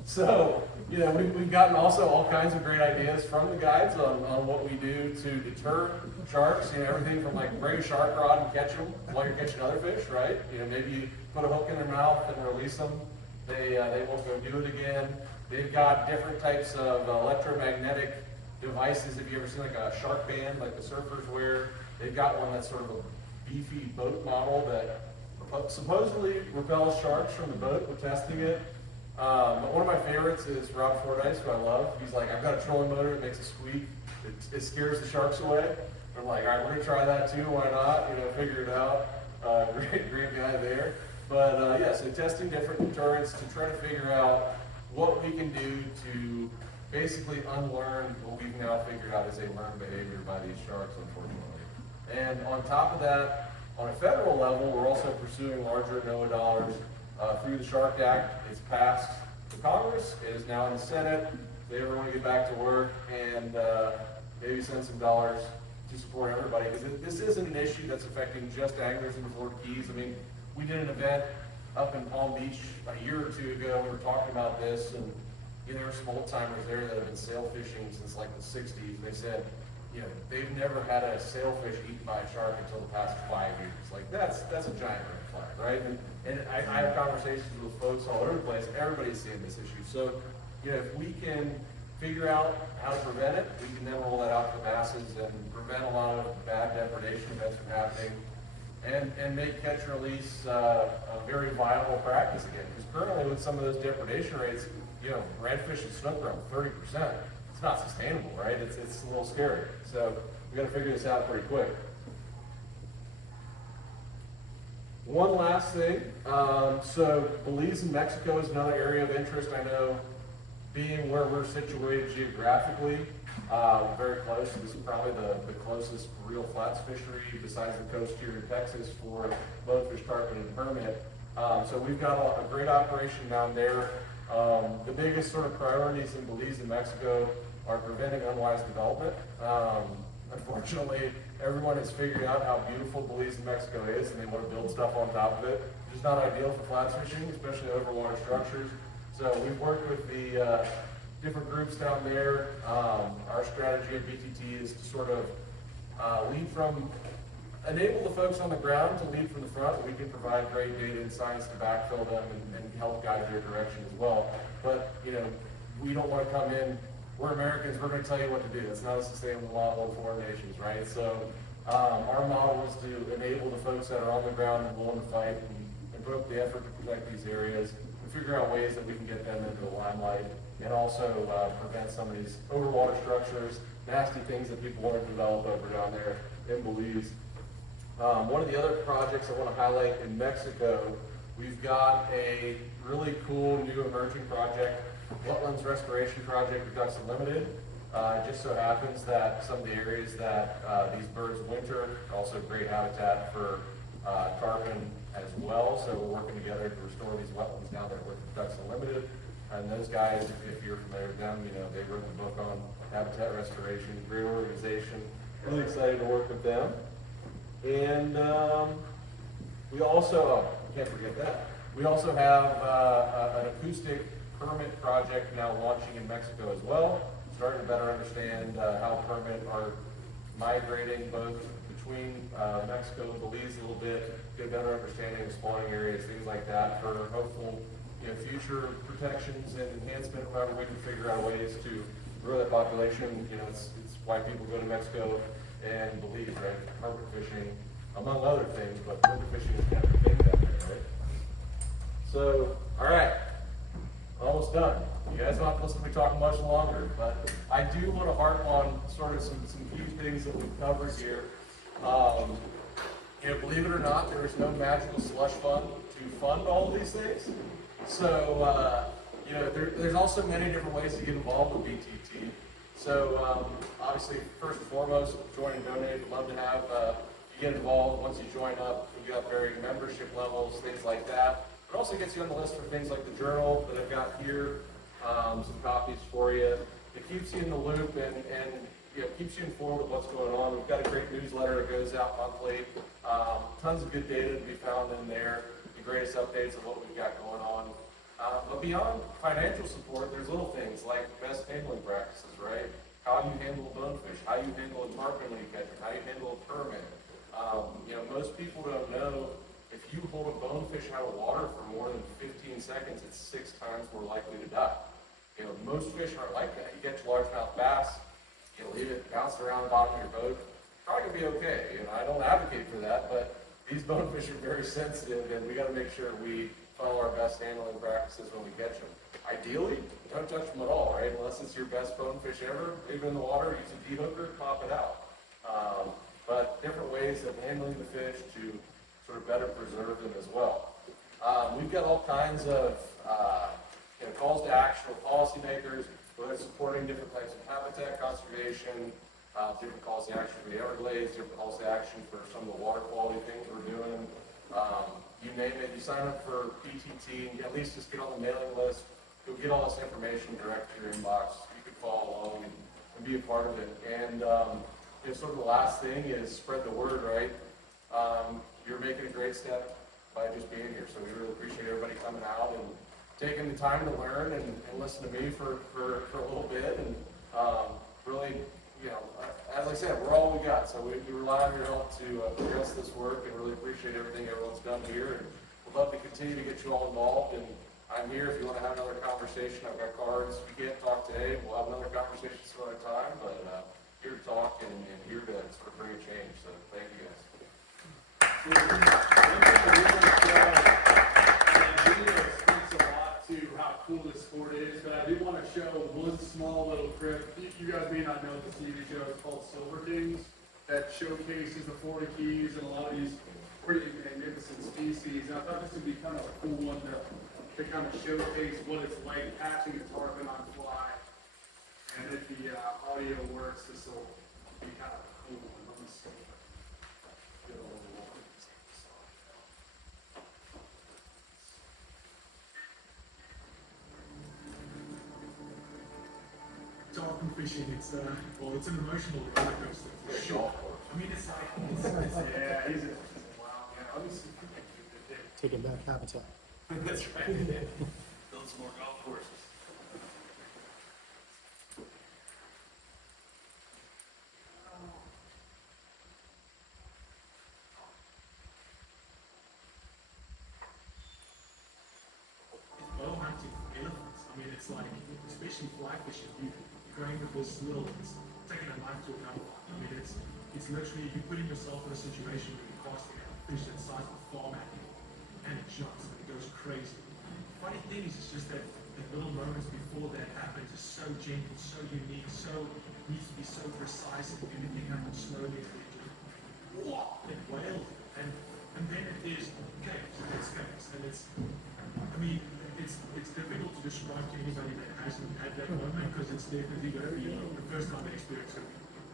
so, we've gotten also all kinds of great ideas from the guides on what we do to deter sharks. Everything from like bring a shark rod and catch them while you're catching other fish, right? Maybe you put a hook in their mouth and release them. They won't go do it again. They've got different types of electromagnetic devices. Have you ever seen like a shark band like the surfers wear? They've got one that's sort of a beefy boat model that supposedly repels sharks from the boat. We're testing it. But one of my favorites is Rob Fordyce, who I love. He's like, I've got a trolling motor, it makes a squeak. It scares the sharks away. I'm like, all right, we're gonna try that too, why not? Figure it out. Great guy there. But yeah, so testing different deterrents to try to figure out what we can do to basically unlearn what we've now figured out is a learned behavior by these sharks, unfortunately. And on top of that, on a federal level, we're also pursuing larger NOAA dollars through the Shark Act. It's passed the Congress, it is now in the Senate. If they ever want to get back to work and maybe send some dollars to support everybody, because this isn't an issue that's affecting just anglers in the Florida Keys. I mean, we did an event up in Palm Beach a year or two ago. We were talking about this, and there were some old timers there that have been sail fishing since like the 60s. They said, they've never had a sailfish eaten by a shark until the past 5 years. Like that's a giant red flag, right? And I have conversations with folks all over the place. Everybody's seeing this issue. So, if we can figure out how to prevent it, we can then roll that out to the masses and prevent a lot of bad depredation events from happening, and make catch and release a very viable practice again. Because currently, with some of those depredation rates, redfish and snook are up 30%. It's not sustainable, right? It's a little scary. So we got to figure this out pretty quick. One last thing. So Belize and Mexico is another area of interest. I know, being where we're situated geographically, very close. This is probably the closest real flats fishery besides the coast here in Texas for boatfish, tarpon, and permit. So we've got a great operation down there. The biggest sort of priorities in Belize and Mexico are preventing unwise development. Unfortunately, everyone has figured out how beautiful Belize and Mexico is, and they want to build stuff on top of it. It's not ideal for flats fishing, especially over water structures. So we've worked with the different groups down there. Our strategy at BTT is to sort of lead from enable the folks on the ground to lead from the front. We can provide great data and science to backfill them and help guide their direction as well. But, you know, we don't want to come in, we're Americans, we're going to tell you what to do. It's not a sustainable model in foreign nations, right? So our model is to enable the folks that are on the ground and willing to fight and put up the effort to protect these areas and figure out ways that we can get them into the limelight and also prevent some of these overwater structures, nasty things that people want to develop over down there in Belize. One of the other projects I want to highlight in Mexico, we've got a really cool new emerging project, wetlands restoration project with Ducks Unlimited. It just so happens that some of the areas that these birds winter, also great habitat for tarpon as well. So we're working together to restore these wetlands down there with Ducks Unlimited. And those guys, if you're familiar with them, you know, they wrote the book on habitat restoration, great organization. Really excited to work with them. And we also, can't forget that, we also have an acoustic permit project now launching in Mexico as well, starting to better understand how permit are migrating both between Mexico and Belize a little bit, get a better understanding of spawning areas, things like that for hopeful, you know, future protections and enhancement, however we can figure out ways to grow that population. You know, it's why people go to Mexico and Belize, right? Carpet fishing, among other things, but carpet fishing is kind of a thing down there, right? So, all right, almost done. You guys don't have to listen to me talk much longer, but I do want to harp on sort of some key things that we've covered here. You know, believe it or not, there is no magical slush fund to fund all of these things. So, you know, there's also many different ways to get involved with BTT. So, obviously, first and foremost, join and donate. We'd love to have you get involved. Once you join up, we got varying membership levels, things like that. It also gets you on the list for things like the journal that I've got here, some copies for you. It keeps you in the loop and you know, keeps you informed of what's going on. We've got a great newsletter that goes out monthly. Tons of good data to be found in there. The greatest updates of what we've got going on. But beyond financial support, there's little things like best handling practices, right? How you handle a bonefish, how you handle a tarpon when you catch it, how you handle a permit. You know, most people don't know if you hold a bonefish out of water for more than 15 seconds, it's 6 times more likely to die. You know, most fish aren't like that. You catch largemouth bass, you know, leave it bounce around the bottom of your boat, probably gonna be okay. You know, I don't advocate for that, but these bonefish are very sensitive, and we got to make sure we follow our best handling practices when we catch them. Ideally, don't touch them at all, right? Unless it's your best bonefish ever, leave it in the water, use a de-hooker, pop it out. But different ways of handling the fish to sort of better preserve them as well. We've got all kinds of you know, calls to action with policymakers, whether it's supporting different types of habitat conservation, different calls to action for the Everglades, different calls to action for some of the water quality things we're doing. You name it, you sign up for PTT, and at least just get on the mailing list. You'll get all this information direct to your inbox. You can follow along and be a part of it. And you know, sort of the last thing is spread the word, right? You're making a great step by just being here. So we really appreciate everybody coming out and taking the time to learn and listen to me for a little bit. And really, you know, as I said, we're all we got. So we rely on your help to progress this work and really appreciate everything everyone's done here. And we'd love to continue to get you all involved. And I'm here if you want to have another conversation. I've got cards. If you can't talk today, we'll have another conversation some other time. But here to talk and here to sort of bring a change. So thank you guys. One thing that really speaks a lot to how cool this sport is, but I do want to show one small little clip. You guys may not know the TV show. It's called Silver Kings, that showcases the Florida Keys and a lot of these pretty magnificent species. And I thought this would be kind of a cool one to kind of showcase what it's like catching a tarpon on fly. And if the audio works, this will be kind of a cool one. Let me see. Get a little more. Tarpon fishing, it's well, it's an emotional roller coaster for sure. I mean, it's like, yeah, he's a wow, man. Let me see if we can do it. Taking back habitat. That's right. Build some more golf courses. fishing. You're going with this little, it's taking a knife to another one. I mean, it's literally, you're putting yourself in a situation where you're casting a fish that size of a farm animal, and it jumps and it goes crazy. Funny thing is, it's just that the little moments before that happens is so gentle, so unique, so needs to be so precise, and everything happens slowly, and it just, whoa, it wails. And then it is chaos, and it's, I mean, it's difficult to describe to anybody that hasn't had that moment, because it's definitely going to be the first time they experience it.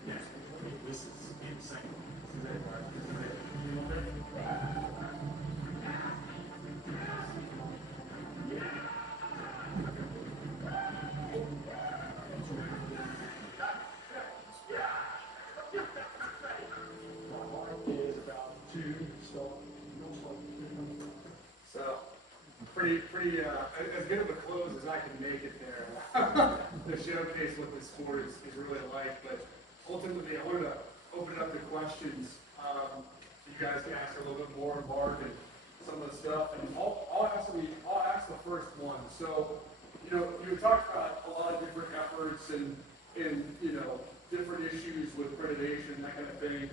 Yeah, I mean, this is insane. Is that right? Is about two, so, so, pretty, as good of a close as I can make it there, to showcase what this sport is really like, but ultimately, I wanted to open it up to questions. You guys can ask a little bit more of Mark and some of the stuff, and I'll ask the first one. So, you talked about a lot of different efforts and, different issues with predation, that kind of thing.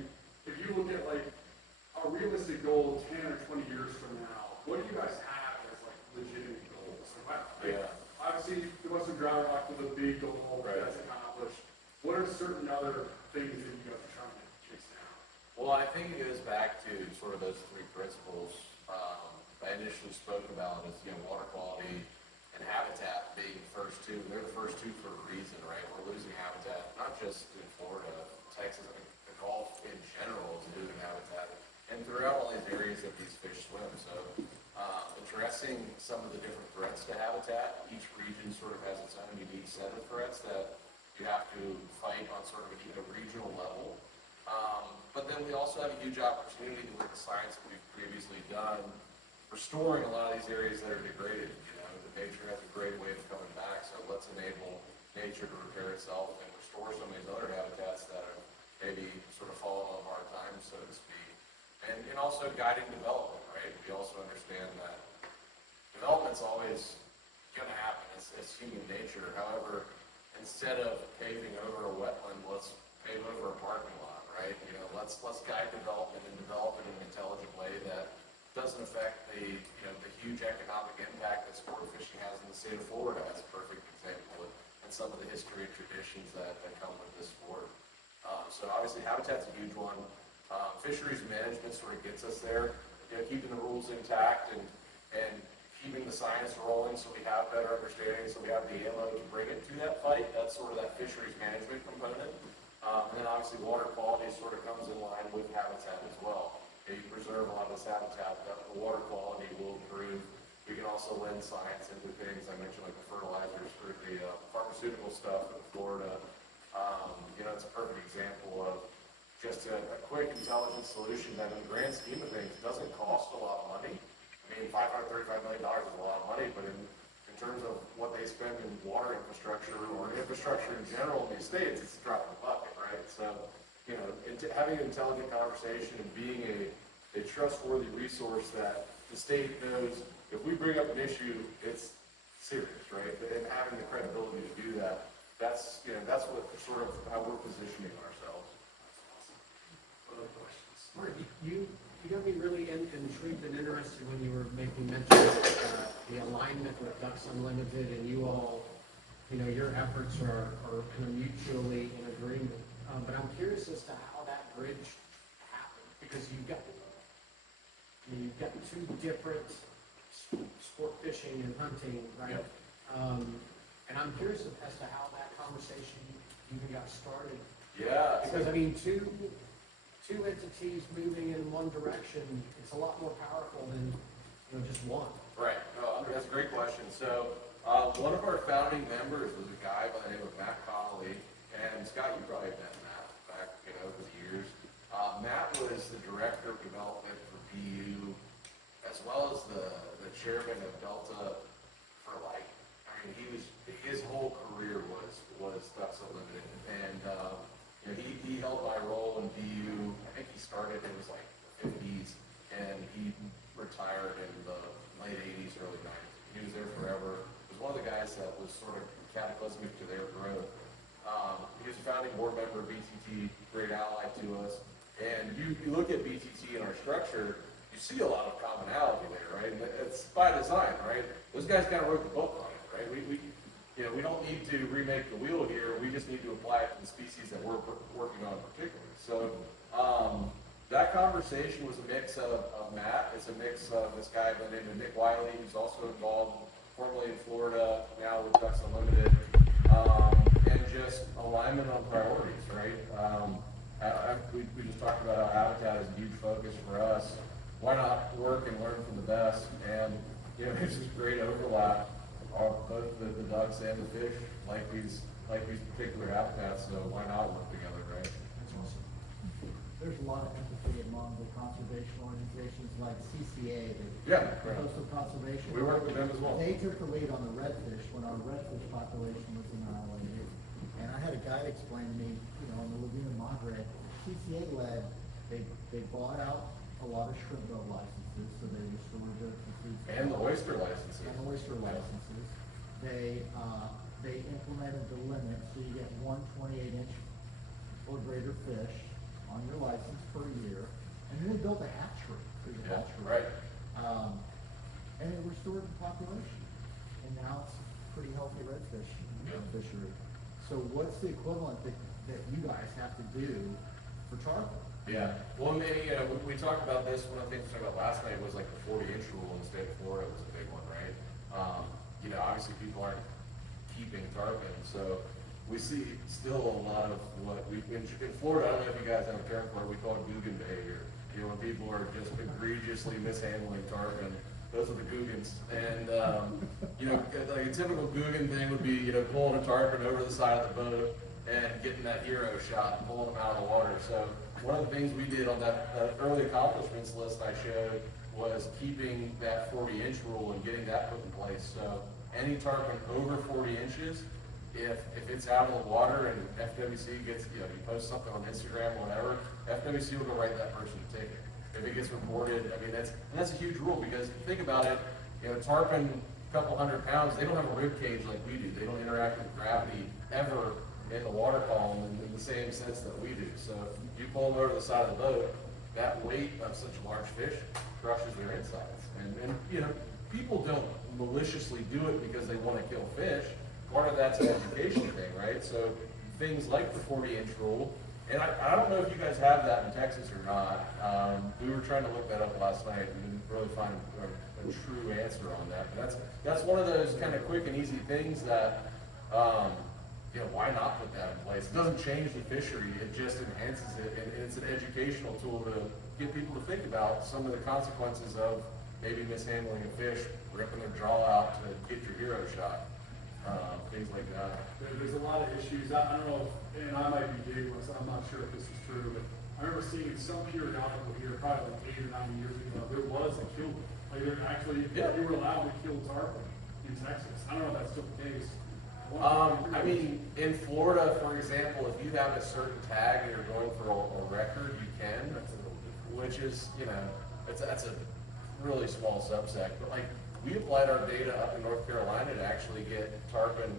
If you look at like a realistic goal 10 or 20 years from now, what do you guys have as like legitimate goals? Obviously, the Western Dry Rock was a big goal that's accomplished. What are certain other things that you guys are trying to chase down? Well, I think it goes back to sort of those three principles I initially spoke about is, water quality and habitat being the first two. They're the first two for a reason, right? We're losing habitat, not just in Florida, Texas, I mean, the Gulf in general is losing habitat, and throughout all these areas that these fish swim. So addressing some of the different threats to habitat, each region sort of has its own unique set of threats that you have to fight on sort of a regional level. But then we also have a huge opportunity with the science that we've previously done, restoring a lot of these areas that are degraded. The nature has a great way of coming back, so let's enable nature to repair itself and restore some of these other habitats that are maybe sort of fallen on hard times, so to speak. And also guiding development, right? We also understand that development's always going to happen. It's human nature. However, instead of paving over a wetland, let's pave over a parking lot, right? Let's guide development and develop it in an intelligent way that doesn't affect the huge economic impact that sport fishing has in the state of Florida. That's a perfect example, and some of the history and traditions that come with this sport. So obviously habitat's a huge one. Fisheries management sort of gets us there, keeping the rules intact and keeping the science rolling so we have better understanding, so we have the ammo to bring it to that fight. That's sort of that fisheries management component. And then obviously water quality sort of comes in line with habitat as well. You preserve a lot of this habitat, the water quality will improve. We can also lend science into things I mentioned, like the fertilizers for the pharmaceutical stuff in Florida. It's a perfect example of just a quick, intelligent solution that in the grand scheme of things doesn't cost a lot of money. I mean, $535 million is a lot of money, but in terms of what they spend in water infrastructure or infrastructure in general in these states, it's a drop in the bucket, right? So, having an intelligent conversation and being a trustworthy resource that the state knows if we bring up an issue, it's serious, right? And having the credibility to do that, that's what sort of how we're positioning ourselves. Other questions? Mark, you got me really intrigued and interested when you were making mention of the alignment with Ducks Unlimited, and you all, your efforts are kind of mutually in agreement. But I'm curious as to how that bridge happened, because you've got two different sport fishing and hunting, right? Yep. And I'm curious as to how that conversation even got started. Yeah. Because I mean, two entities moving in one direction, it's a lot more powerful than just one. Right. That's a great question. So one of our founding members was a guy by the name of Matt Connolly, and Scott, you probably met Matt back over the years. Matt was the director of development for BU, as well as the chairman of Delta for his whole career was Ducks Unlimited, and he held my role in BU. I think he started in the 50s, and he retired in the late 80s, early 90s. He was there forever. He was one of the guys that was sort of cataclysmic to their growth. He was a founding board member of BTT, great ally to us. And you look at BTT and our structure, you see a lot of commonality there, right? And it's by design, right? Those guys kind of wrote the book on it, right? We don't need to remake the wheel here. We just need to apply it to the species that we're working on particularly. So that conversation was a mix of Matt. It's a mix of this guy by the name of Nick Wiley, who's also involved formerly in Florida, now with Ducks Unlimited, and just alignment on priorities, right? We just talked about how habitat is a huge focus for us. Why not work and learn from the best? And there's this great overlap of both the ducks and the fish like these particular habitats. So why not work together, right? That's awesome. There's a lot of empathy among the conservation organizations like CCA, Yeah, the Coastal Conservation. we work with them as well. They took the lead on the redfish when our redfish population was annihilated. And I had a guide explain to me, on the Laguna Madre, CCA led, they bought out a lot of shrimp boat licenses, so they restored the food. And the oyster licenses. And the oyster licenses. They implemented the limit, so you get 128-inch or greater fish on your license per year. And then they built a hatchery. There's a hatchery. Right. And it restored the population. And now it's a pretty healthy redfish fishery. So what's the equivalent that you guys have to do for tarpon? Yeah, well, maybe, we talked about this, one of the things we talked about last night was like the 40-inch rule in the state of Florida was a big one, right? Obviously people aren't keeping tarpon, so we see still a lot of what in Florida, I don't know if you guys have a term for it, we call it Guggen behavior. When people are just egregiously mishandling tarpon, those are the Guggans. And, like a typical Guggen thing would be, pulling a tarpon over the side of the boat and getting that hero shot and pulling them out of the water. So one of the things we did on that early accomplishments list I showed was keeping that 40-inch rule and getting that put in place. So any tarpon over 40 inches, if it's out of the water and FWC gets, you post something on Instagram or whatever, FWC will go write that person a ticket. If it gets reported, that's a huge rule because if you think about it, tarpon, a couple 100 pounds, they don't have a rib cage like we do. They don't interact with gravity ever in the water column in the same sense that we do. So if you pull them over the side of the boat, that weight of such a large fish crushes their insides. And people don't maliciously do it because they want to kill fish. Part of that's an education thing, right? So things like the 40-inch rule, and I don't know if you guys have that in Texas or not. We were trying to look that up last night and didn't really find a true answer on that. But that's one of those kind of quick and easy things that, why not put that in place? It doesn't change the fishery, it just enhances it, and it's an educational tool to get people to think about some of the consequences of maybe mishandling a fish, ripping their jaw out to get your hero shot. Things like that. There's a lot of issues. I don't know, and I might be big ones. I'm not sure if this is true, but I remember seeing some periodical here, probably like 8 or 9 years ago, there was a kill. Like there actually, you were allowed to kill tarpon in Texas. I don't know if that's still the case. In Florida, for example, if you have a certain tag and you're going for a record, you can, which is, that's a really small subset. But like, we applied our data up in North Carolina to actually get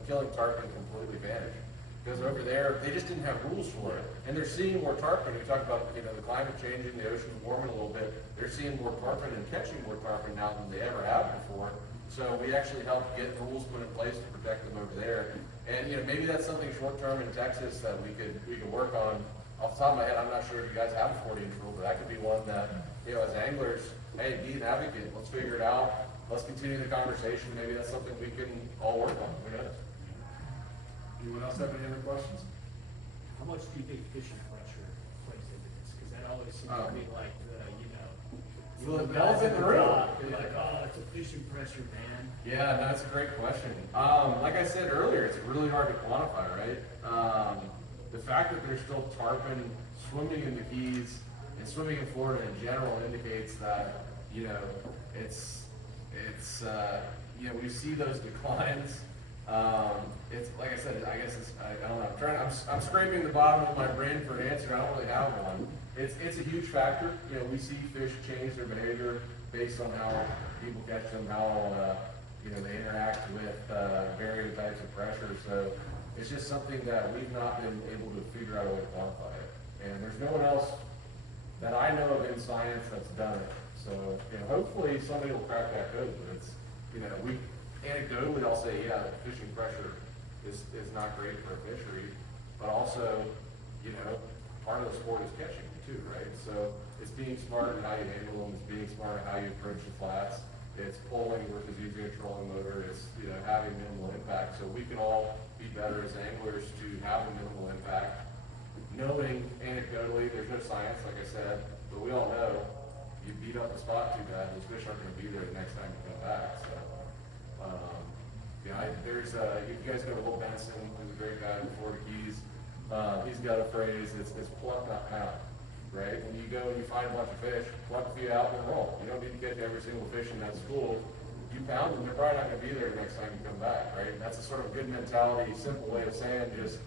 killing tarpon completely vanished. Because over there, they just didn't have rules for it. And they're seeing more tarpon. We talk about, the climate changing, the ocean's warming a little bit. They're seeing more tarpon and catching more tarpon now than they ever have before. So we actually helped get rules put in place to protect them over there. And, maybe that's something short-term in Texas that we could work on. Off the top of my head, I'm not sure if you guys have a 40-inch rule, but that could be one that, as anglers, hey, be an advocate. Let's figure it out. Let's continue the conversation. Maybe that's something we can all work on. Who knows? Anyone else have any other questions? How much do you think fishing pressure plays into this? Because that always seems to be like The elephant in the room. You're like, oh, it's a fishing pressure, man. Yeah, that's a great question. Like I said earlier, it's really hard to quantify, right? The fact that there's still tarpon swimming in the Keys and swimming in Florida in general indicates that, we see those declines. It's like I said, I guess I don't know. I'm scraping the bottom of my brain for an answer. I don't really have one. It's a huge factor. We see fish change their behavior based on how people catch them, how You know, they interact with varying types of pressure, so it's just something that we've not been able to figure out a way to quantify it. And there's no one else that I know of in science that's done it. So, you know, hopefully somebody will crack that code, but it's, you know, we, anecdotally, I'll say, yeah, fishing pressure is not great for a fishery, but also, you know, part of the sport is catching too, right? So it's being smart in how you handle them, it's being smart in how you approach the flats, it's pulling versus using a trolling motor, it's, you know, having minimal impact. So we can all be better as anglers to have a minimal impact, knowing anecdotally, there's no science, like I said, but we all know you beat up the spot too bad, those fish aren't going to be there the next time you come back. So, yeah, you guys go to Will Benson, who's a great guy in the Florida Keys. He's got a phrase, it's pluck, not pound, right? When you go and you find a bunch of fish, pluck a few out and roll. You don't need to catch every single fish in that school. You pound them, they're probably not going to be there the next time you come back, right? That's a sort of good mentality, simple way of saying just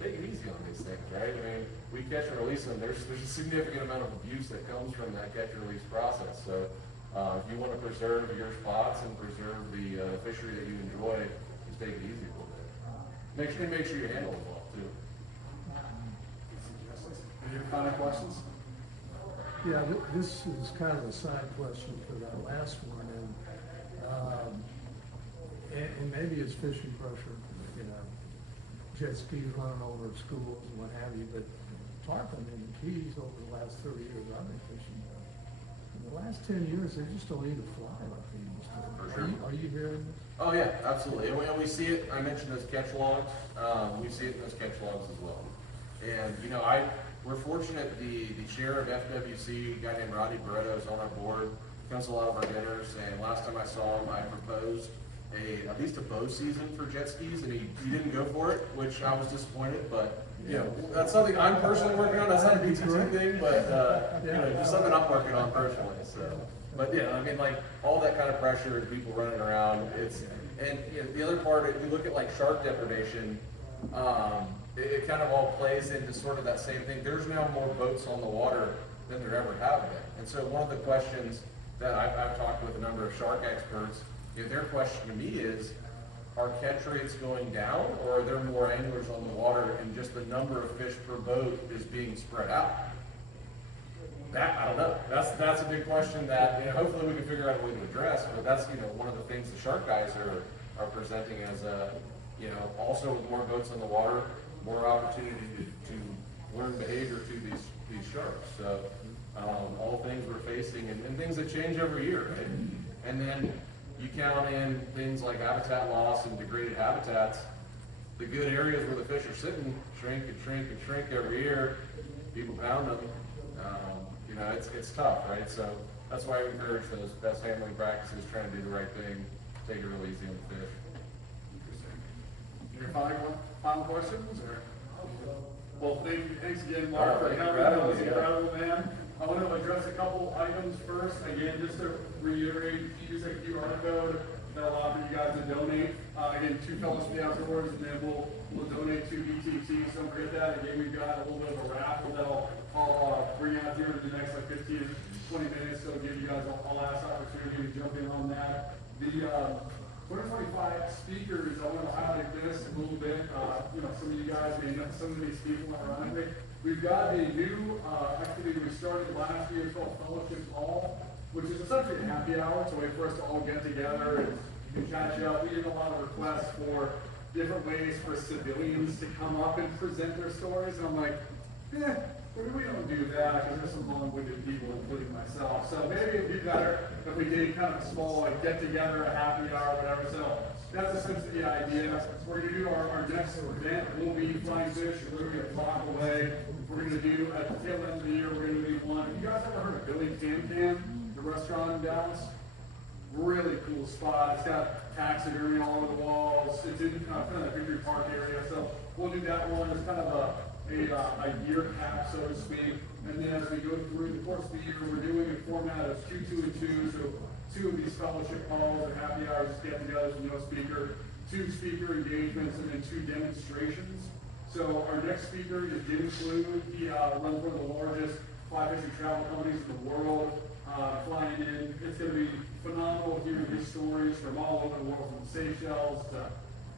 take it easy on these things, right? I mean, we catch and release them. There's a significant amount of abuse that comes from that catch and release process. So if you want to preserve your spots and preserve the fishery that you enjoy, just take it easy a little bit. Make sure you handle it well too. Any final questions? Yeah, this is kind of a side question for that last one, and maybe it's fishing pressure, you know, jet skis running over schools and what have you, but tarpon in the Keys over the last 30 years I've been fishing, in the last 10 years, they just don't eat a fly like they used to. For sure. Are you hearing this? Oh yeah, absolutely. And we see it, I mentioned those catch logs, we see it in those catch logs as well. And, you know, we're fortunate, the chair of FWC, a guy named Rodney Barretto, is on our board, comes to a lot of our dinners, and last time I saw him, I proposed at least a bow season for jet skis, and he didn't go for it, which I was disappointed, but, you know, that's something I'm personally working on. That's not a BTT thing, but, you know, just something I'm working on personally, so. But yeah, I mean, like, all that kind of pressure and people running around, and you know, the other part, if you look at like shark depredation, it kind of all plays into sort of that same thing. There's now more boats on the water than there ever have been. And so one of the questions that I've talked with a number of shark experts, you know, their question to me is, are catch rates going down, or are there more anglers on the water and just the number of fish per boat is being spread out? That, I don't know. That's a big question that, you know, hopefully we can figure out a way to address, but that's, you know, one of the things the shark guys are presenting as a, you know, also with more boats on the water, more opportunity to learn behavior to these sharks. So all things we're facing and things that change every year, right? And then you count in things like habitat loss and degraded habitats. The good areas where the fish are sitting shrink and shrink and shrink every year. People pound them. You know, it's tough, right? So that's why we encourage those best handling practices, trying to do the right thing, take it real easy on the fish. Any final questions, or? Well, thanks again, Mark, for Thank you coming. for having That was me. incredible, man. I want to address a couple items first. Again, just to reiterate, use a QR code that'll allow for you guys to donate. Again, $2 for the outdoors, and then we'll donate to BTT. So don't forget that. Again, we've got a little bit of a raffle that I'll bring out here in the next like 15, 20 minutes. So give you guys a last opportunity to jump in on that. The 2025 speakers, I want to highlight this a little bit. You know, some of you guys may know some of these people ironically. We've got a new activity we started last year called Fellowship Hall, which is essentially a happy hour. It's a way for us to all get together and catch up. We get a lot of requests for different ways for civilians to come up and present their stories. And I'm like, maybe we don't do that because there's some long-winded people, including myself. So maybe it'd be better if we did kind of a small like get together, a happy hour, whatever. So that's essentially the idea. We're going to do our next event. We'll be Flying Fish. We're going to be a block away. We're going to do at the tail end of the year. We're going to do one. Have you guys ever heard of Billy Can Can, the restaurant in Dallas? Really cool spot. It's got taxidermy all over the walls. It's in kind of the Victory Park area. So we'll do that one. It's kind of a year cap, so to speak. And then as we go through the course of the year, we're doing a format of 2, 2, and 2. So 2 of these fellowship calls or happy hours, get-togethers with no speaker, 2 speaker engagements, and then 2 demonstrations. So our next speaker is Jim Clue. He runs one of the largest fly fishing travel companies in the world. flying in. It's gonna be phenomenal hearing his stories from all over the world, from Seychelles to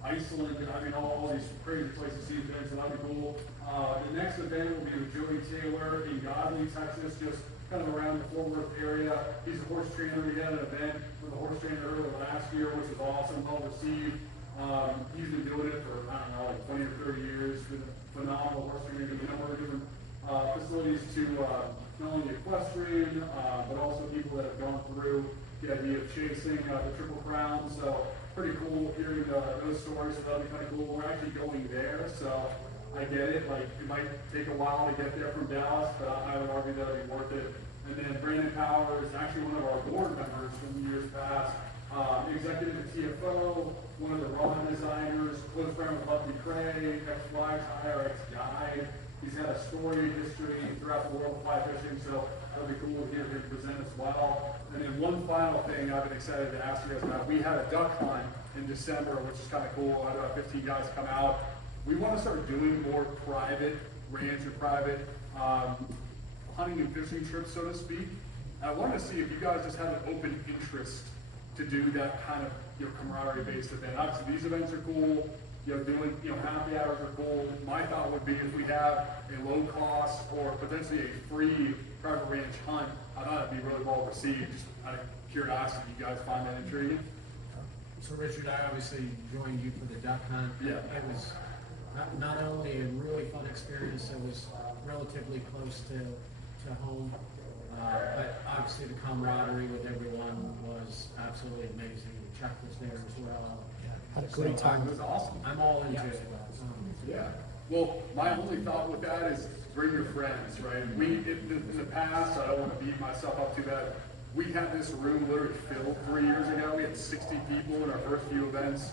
Iceland, I mean, all these crazy places, see events, and that'll be cool. The next event will be with Joey Taylor in Godley, Texas, just kind of around the Fort Worth area. He's a horse trainer. We had an event with a horse trainer earlier last year, which was awesome, well received. He's been doing it for, I don't know, like 20 or 30 years. Been a phenomenal horse trainer, doing a number of different facilities to not only equestrian, but also people that have gone through the idea of chasing the Triple Crown. So pretty cool hearing those stories, so that'll be kind of cool. We're actually going there, so I get it. Like, it might take a while to get there from Dallas, but I would argue that'll be worth it. And then Brandon Powers, actually one of our board members from years past, executive at TFO, one of the rod designers, close friend with Bucky Cray, ex-fly tire, ex-guide. He's had a storied history throughout the world of fly fishing, so that'll be cool to hear him present as well. And then one final thing I've been excited to ask you guys about, we had a duck hunt in December, which is kind of cool. I had about 15 guys come out. We want to start doing more private ranch or private hunting and fishing trips, so to speak. I wanted to see if you guys just had an open interest to do that kind of, camaraderie-based event. Obviously, these events are cool. Doing, happy hours are cool. My thought would be if we have a low cost or potentially a free private ranch hunt, I thought it'd be really well received. Just out of curiosity, you guys find that intriguing? So Richard, I obviously joined you for the duck hunt. Yeah. It was not only a really fun experience, it was relatively close to home, but obviously the camaraderie with everyone was absolutely amazing. Chuck was there as well. Had a great time. It was awesome. I'm all into it. Yeah. Well, my only thought with that is bring your friends, right? In the past, I don't want to beat myself up too bad. We had this room literally filled 3 years ago. We had 60 people in our first few events.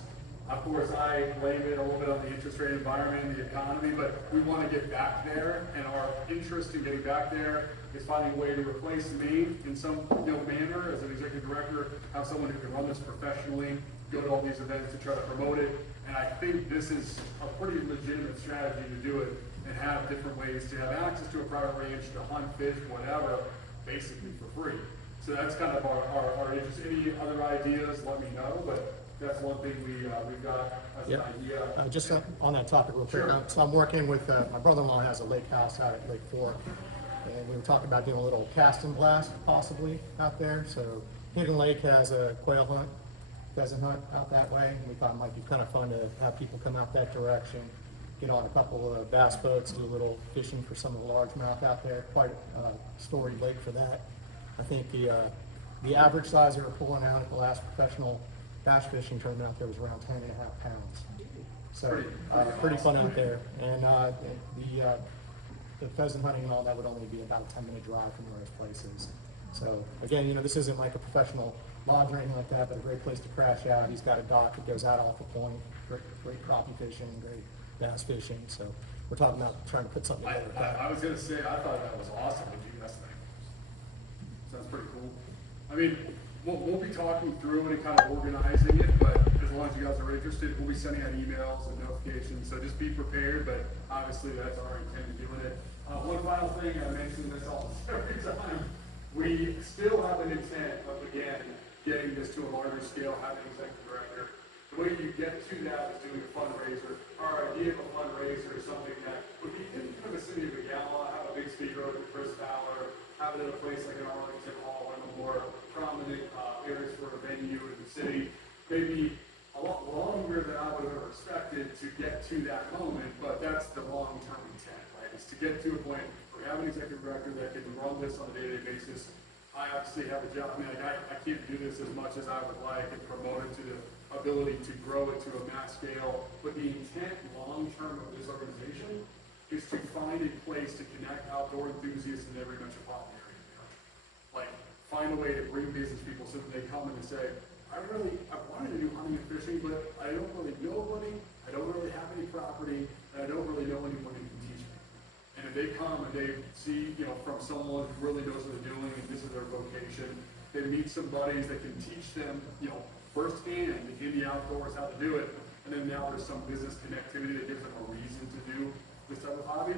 Of course, I blame it a little bit on the interest rate environment, the economy, but we want to get back there, and our interest in getting back there is finding a way to replace me in some manner as an executive director, have someone who can run this professionally, go to all these events to try to promote it. And I think this is a pretty legitimate strategy to do it and have different ways to have access to a private range, to hunt, fish, whatever, basically for free. So that's kind of our interest. Any other ideas, let me know, but that's one thing we've got as an idea. Just on that topic real quick, Sure. so I'm working with, my brother-in-law has a lake house out at Lake Fork, and we were talking about doing a little cast and blast possibly out there. So Hidden Lake has a quail hunt, pheasant hunt out that way, and we thought it might be kind of fun to have people come out that direction, get on a couple of bass boats, do a little fishing for some of the largemouth out there. Quite a storied lake for that. I think the average size they were pulling out at the last professional bass fishing tournament out there was around 10.5 pounds. So pretty fun out there. And the pheasant hunting and all that would only be about a 10-minute drive from those places. So again, this isn't like a professional lodge or anything like that, but a great place to crash out. He's got a dock that goes out off the point, great crappie fishing, great bass fishing. So we're talking about trying to put something together with that. I was going to say, I thought that was awesome. What do you guys think? Sounds pretty cool. I mean, we'll be talking through it and kind of organizing it, but as long as you guys are interested, we'll be sending out emails and notifications, so just be prepared, but obviously that's our intent of doing it. One final thing, I mention this all every time, we still have an intent of, again, getting this to a larger scale, having an executive director. The way you get to that is doing a fundraiser. Our idea of a fundraiser is something that would be in the vicinity of a gala, have a big speaker like Chris Fowler, have it at a place like an Arlington Hall, one of the more prominent areas for a venue in the city. Maybe a lot longer than I would have ever expected to get to that moment, but that's the long-term intent, right? Is to get to a point where we have an executive director that can run this on a day-to-day basis. I obviously have a job. I mean, I can't do this as much as I would like and promote it to the ability to grow it to a mass scale. But the intent long-term of this organization is to find a place to connect outdoor enthusiasts in every metropolitan area in the country. Like, find a way to bring business people so that they come in and say, I wanted to do hunting and fishing, but I don't really know anybody, I don't really have any property, and I don't really know anyone who can teach me. And if they come and they see, from someone who really knows what they're doing and this is their vocation, they meet some buddies that can teach them, firsthand in the outdoors how to do it, and then now there's some business connectivity that gives them a reason to do this type of hobby.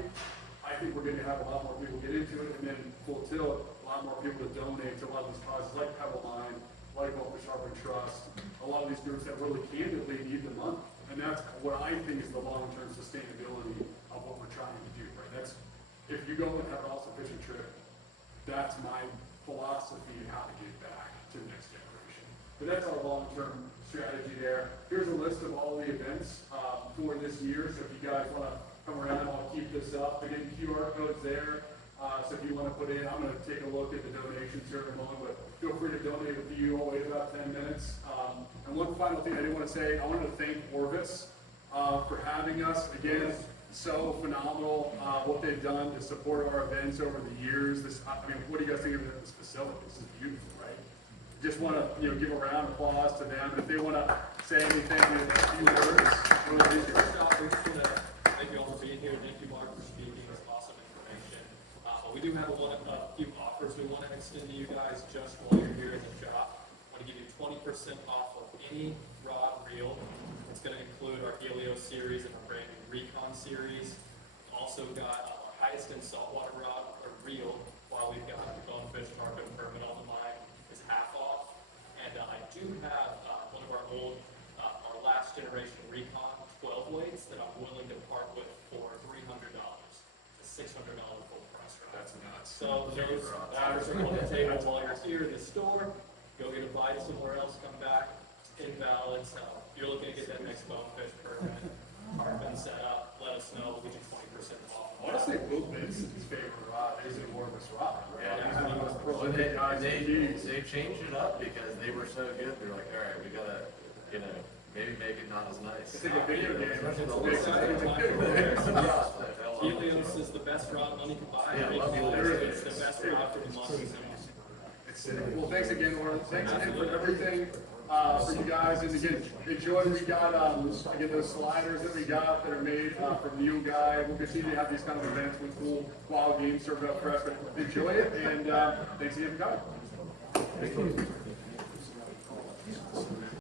I think we're gonna have a lot more people get into it, and then full tilt, a lot more people to donate to a lot of these causes, like Pebble Line, like Orvis Trust, a lot of these groups that really candidly need the money. And that's what I think is the long-term sustainability of what we're trying to do, right? That's, if you go and have an all-sufficient trip, that's my philosophy of how to get back to the next generation. But that's our long-term strategy there. Here's a list of all the events for this year, so if you guys wanna come around, I'll keep this up. Again, QR codes there, so if you wanna put in, I'm gonna take a look at the donations here in a moment, but feel free to donate with you. I'll wait about 10 minutes. And one final thing I did wanna say, I wanted to thank Orvis for having us. Again, so phenomenal, what they've done to support our events over the years. This, I mean, what do you guys think of this facility? This is beautiful, right? Just want to, give a round of applause to them. If they want to say anything in a few words, really appreciate it. First off, we just want to thank you all for being here. Thank you, Mark, for speaking. It's awesome information. But we do have a few offers we want to extend to you guys just while you're here in the shop. I want to give you 20% off of any rod reel. It's going to include our Helios series and our brand new Recon series. Also got our highest end saltwater rod or reel, while we've got bonefish, tarpon, permit on the line is half off. And I do have one of our old, our last generation Recon 12 weights that I'm willing to part with for $300. It's a $600 full price rod. That's nuts. So those offers are on the table while you're here in the store. Go get a bite somewhere else, come back, invalid. So if you're looking to get that next bonefish permit, tarpon set up, let us know. We'll get you 20% off. Honestly, Luke Benson's favorite rod is an Orvis rod. Yeah, Well, they changed it up because they were so good. They're like, all right, we gotta, maybe make it not as nice. It's like a video game. Helios is the best rod money can buy. Yeah, I love It's the best rod for the money. Well, thanks again, Lauren. Thanks again for everything, for you guys. And again, enjoy. We got, again, those sliders that we got that are made, from you guy. We'll continue to have these kind of events with cool wild games served up for us. But enjoy it, and, thanks again for coming. Thank you.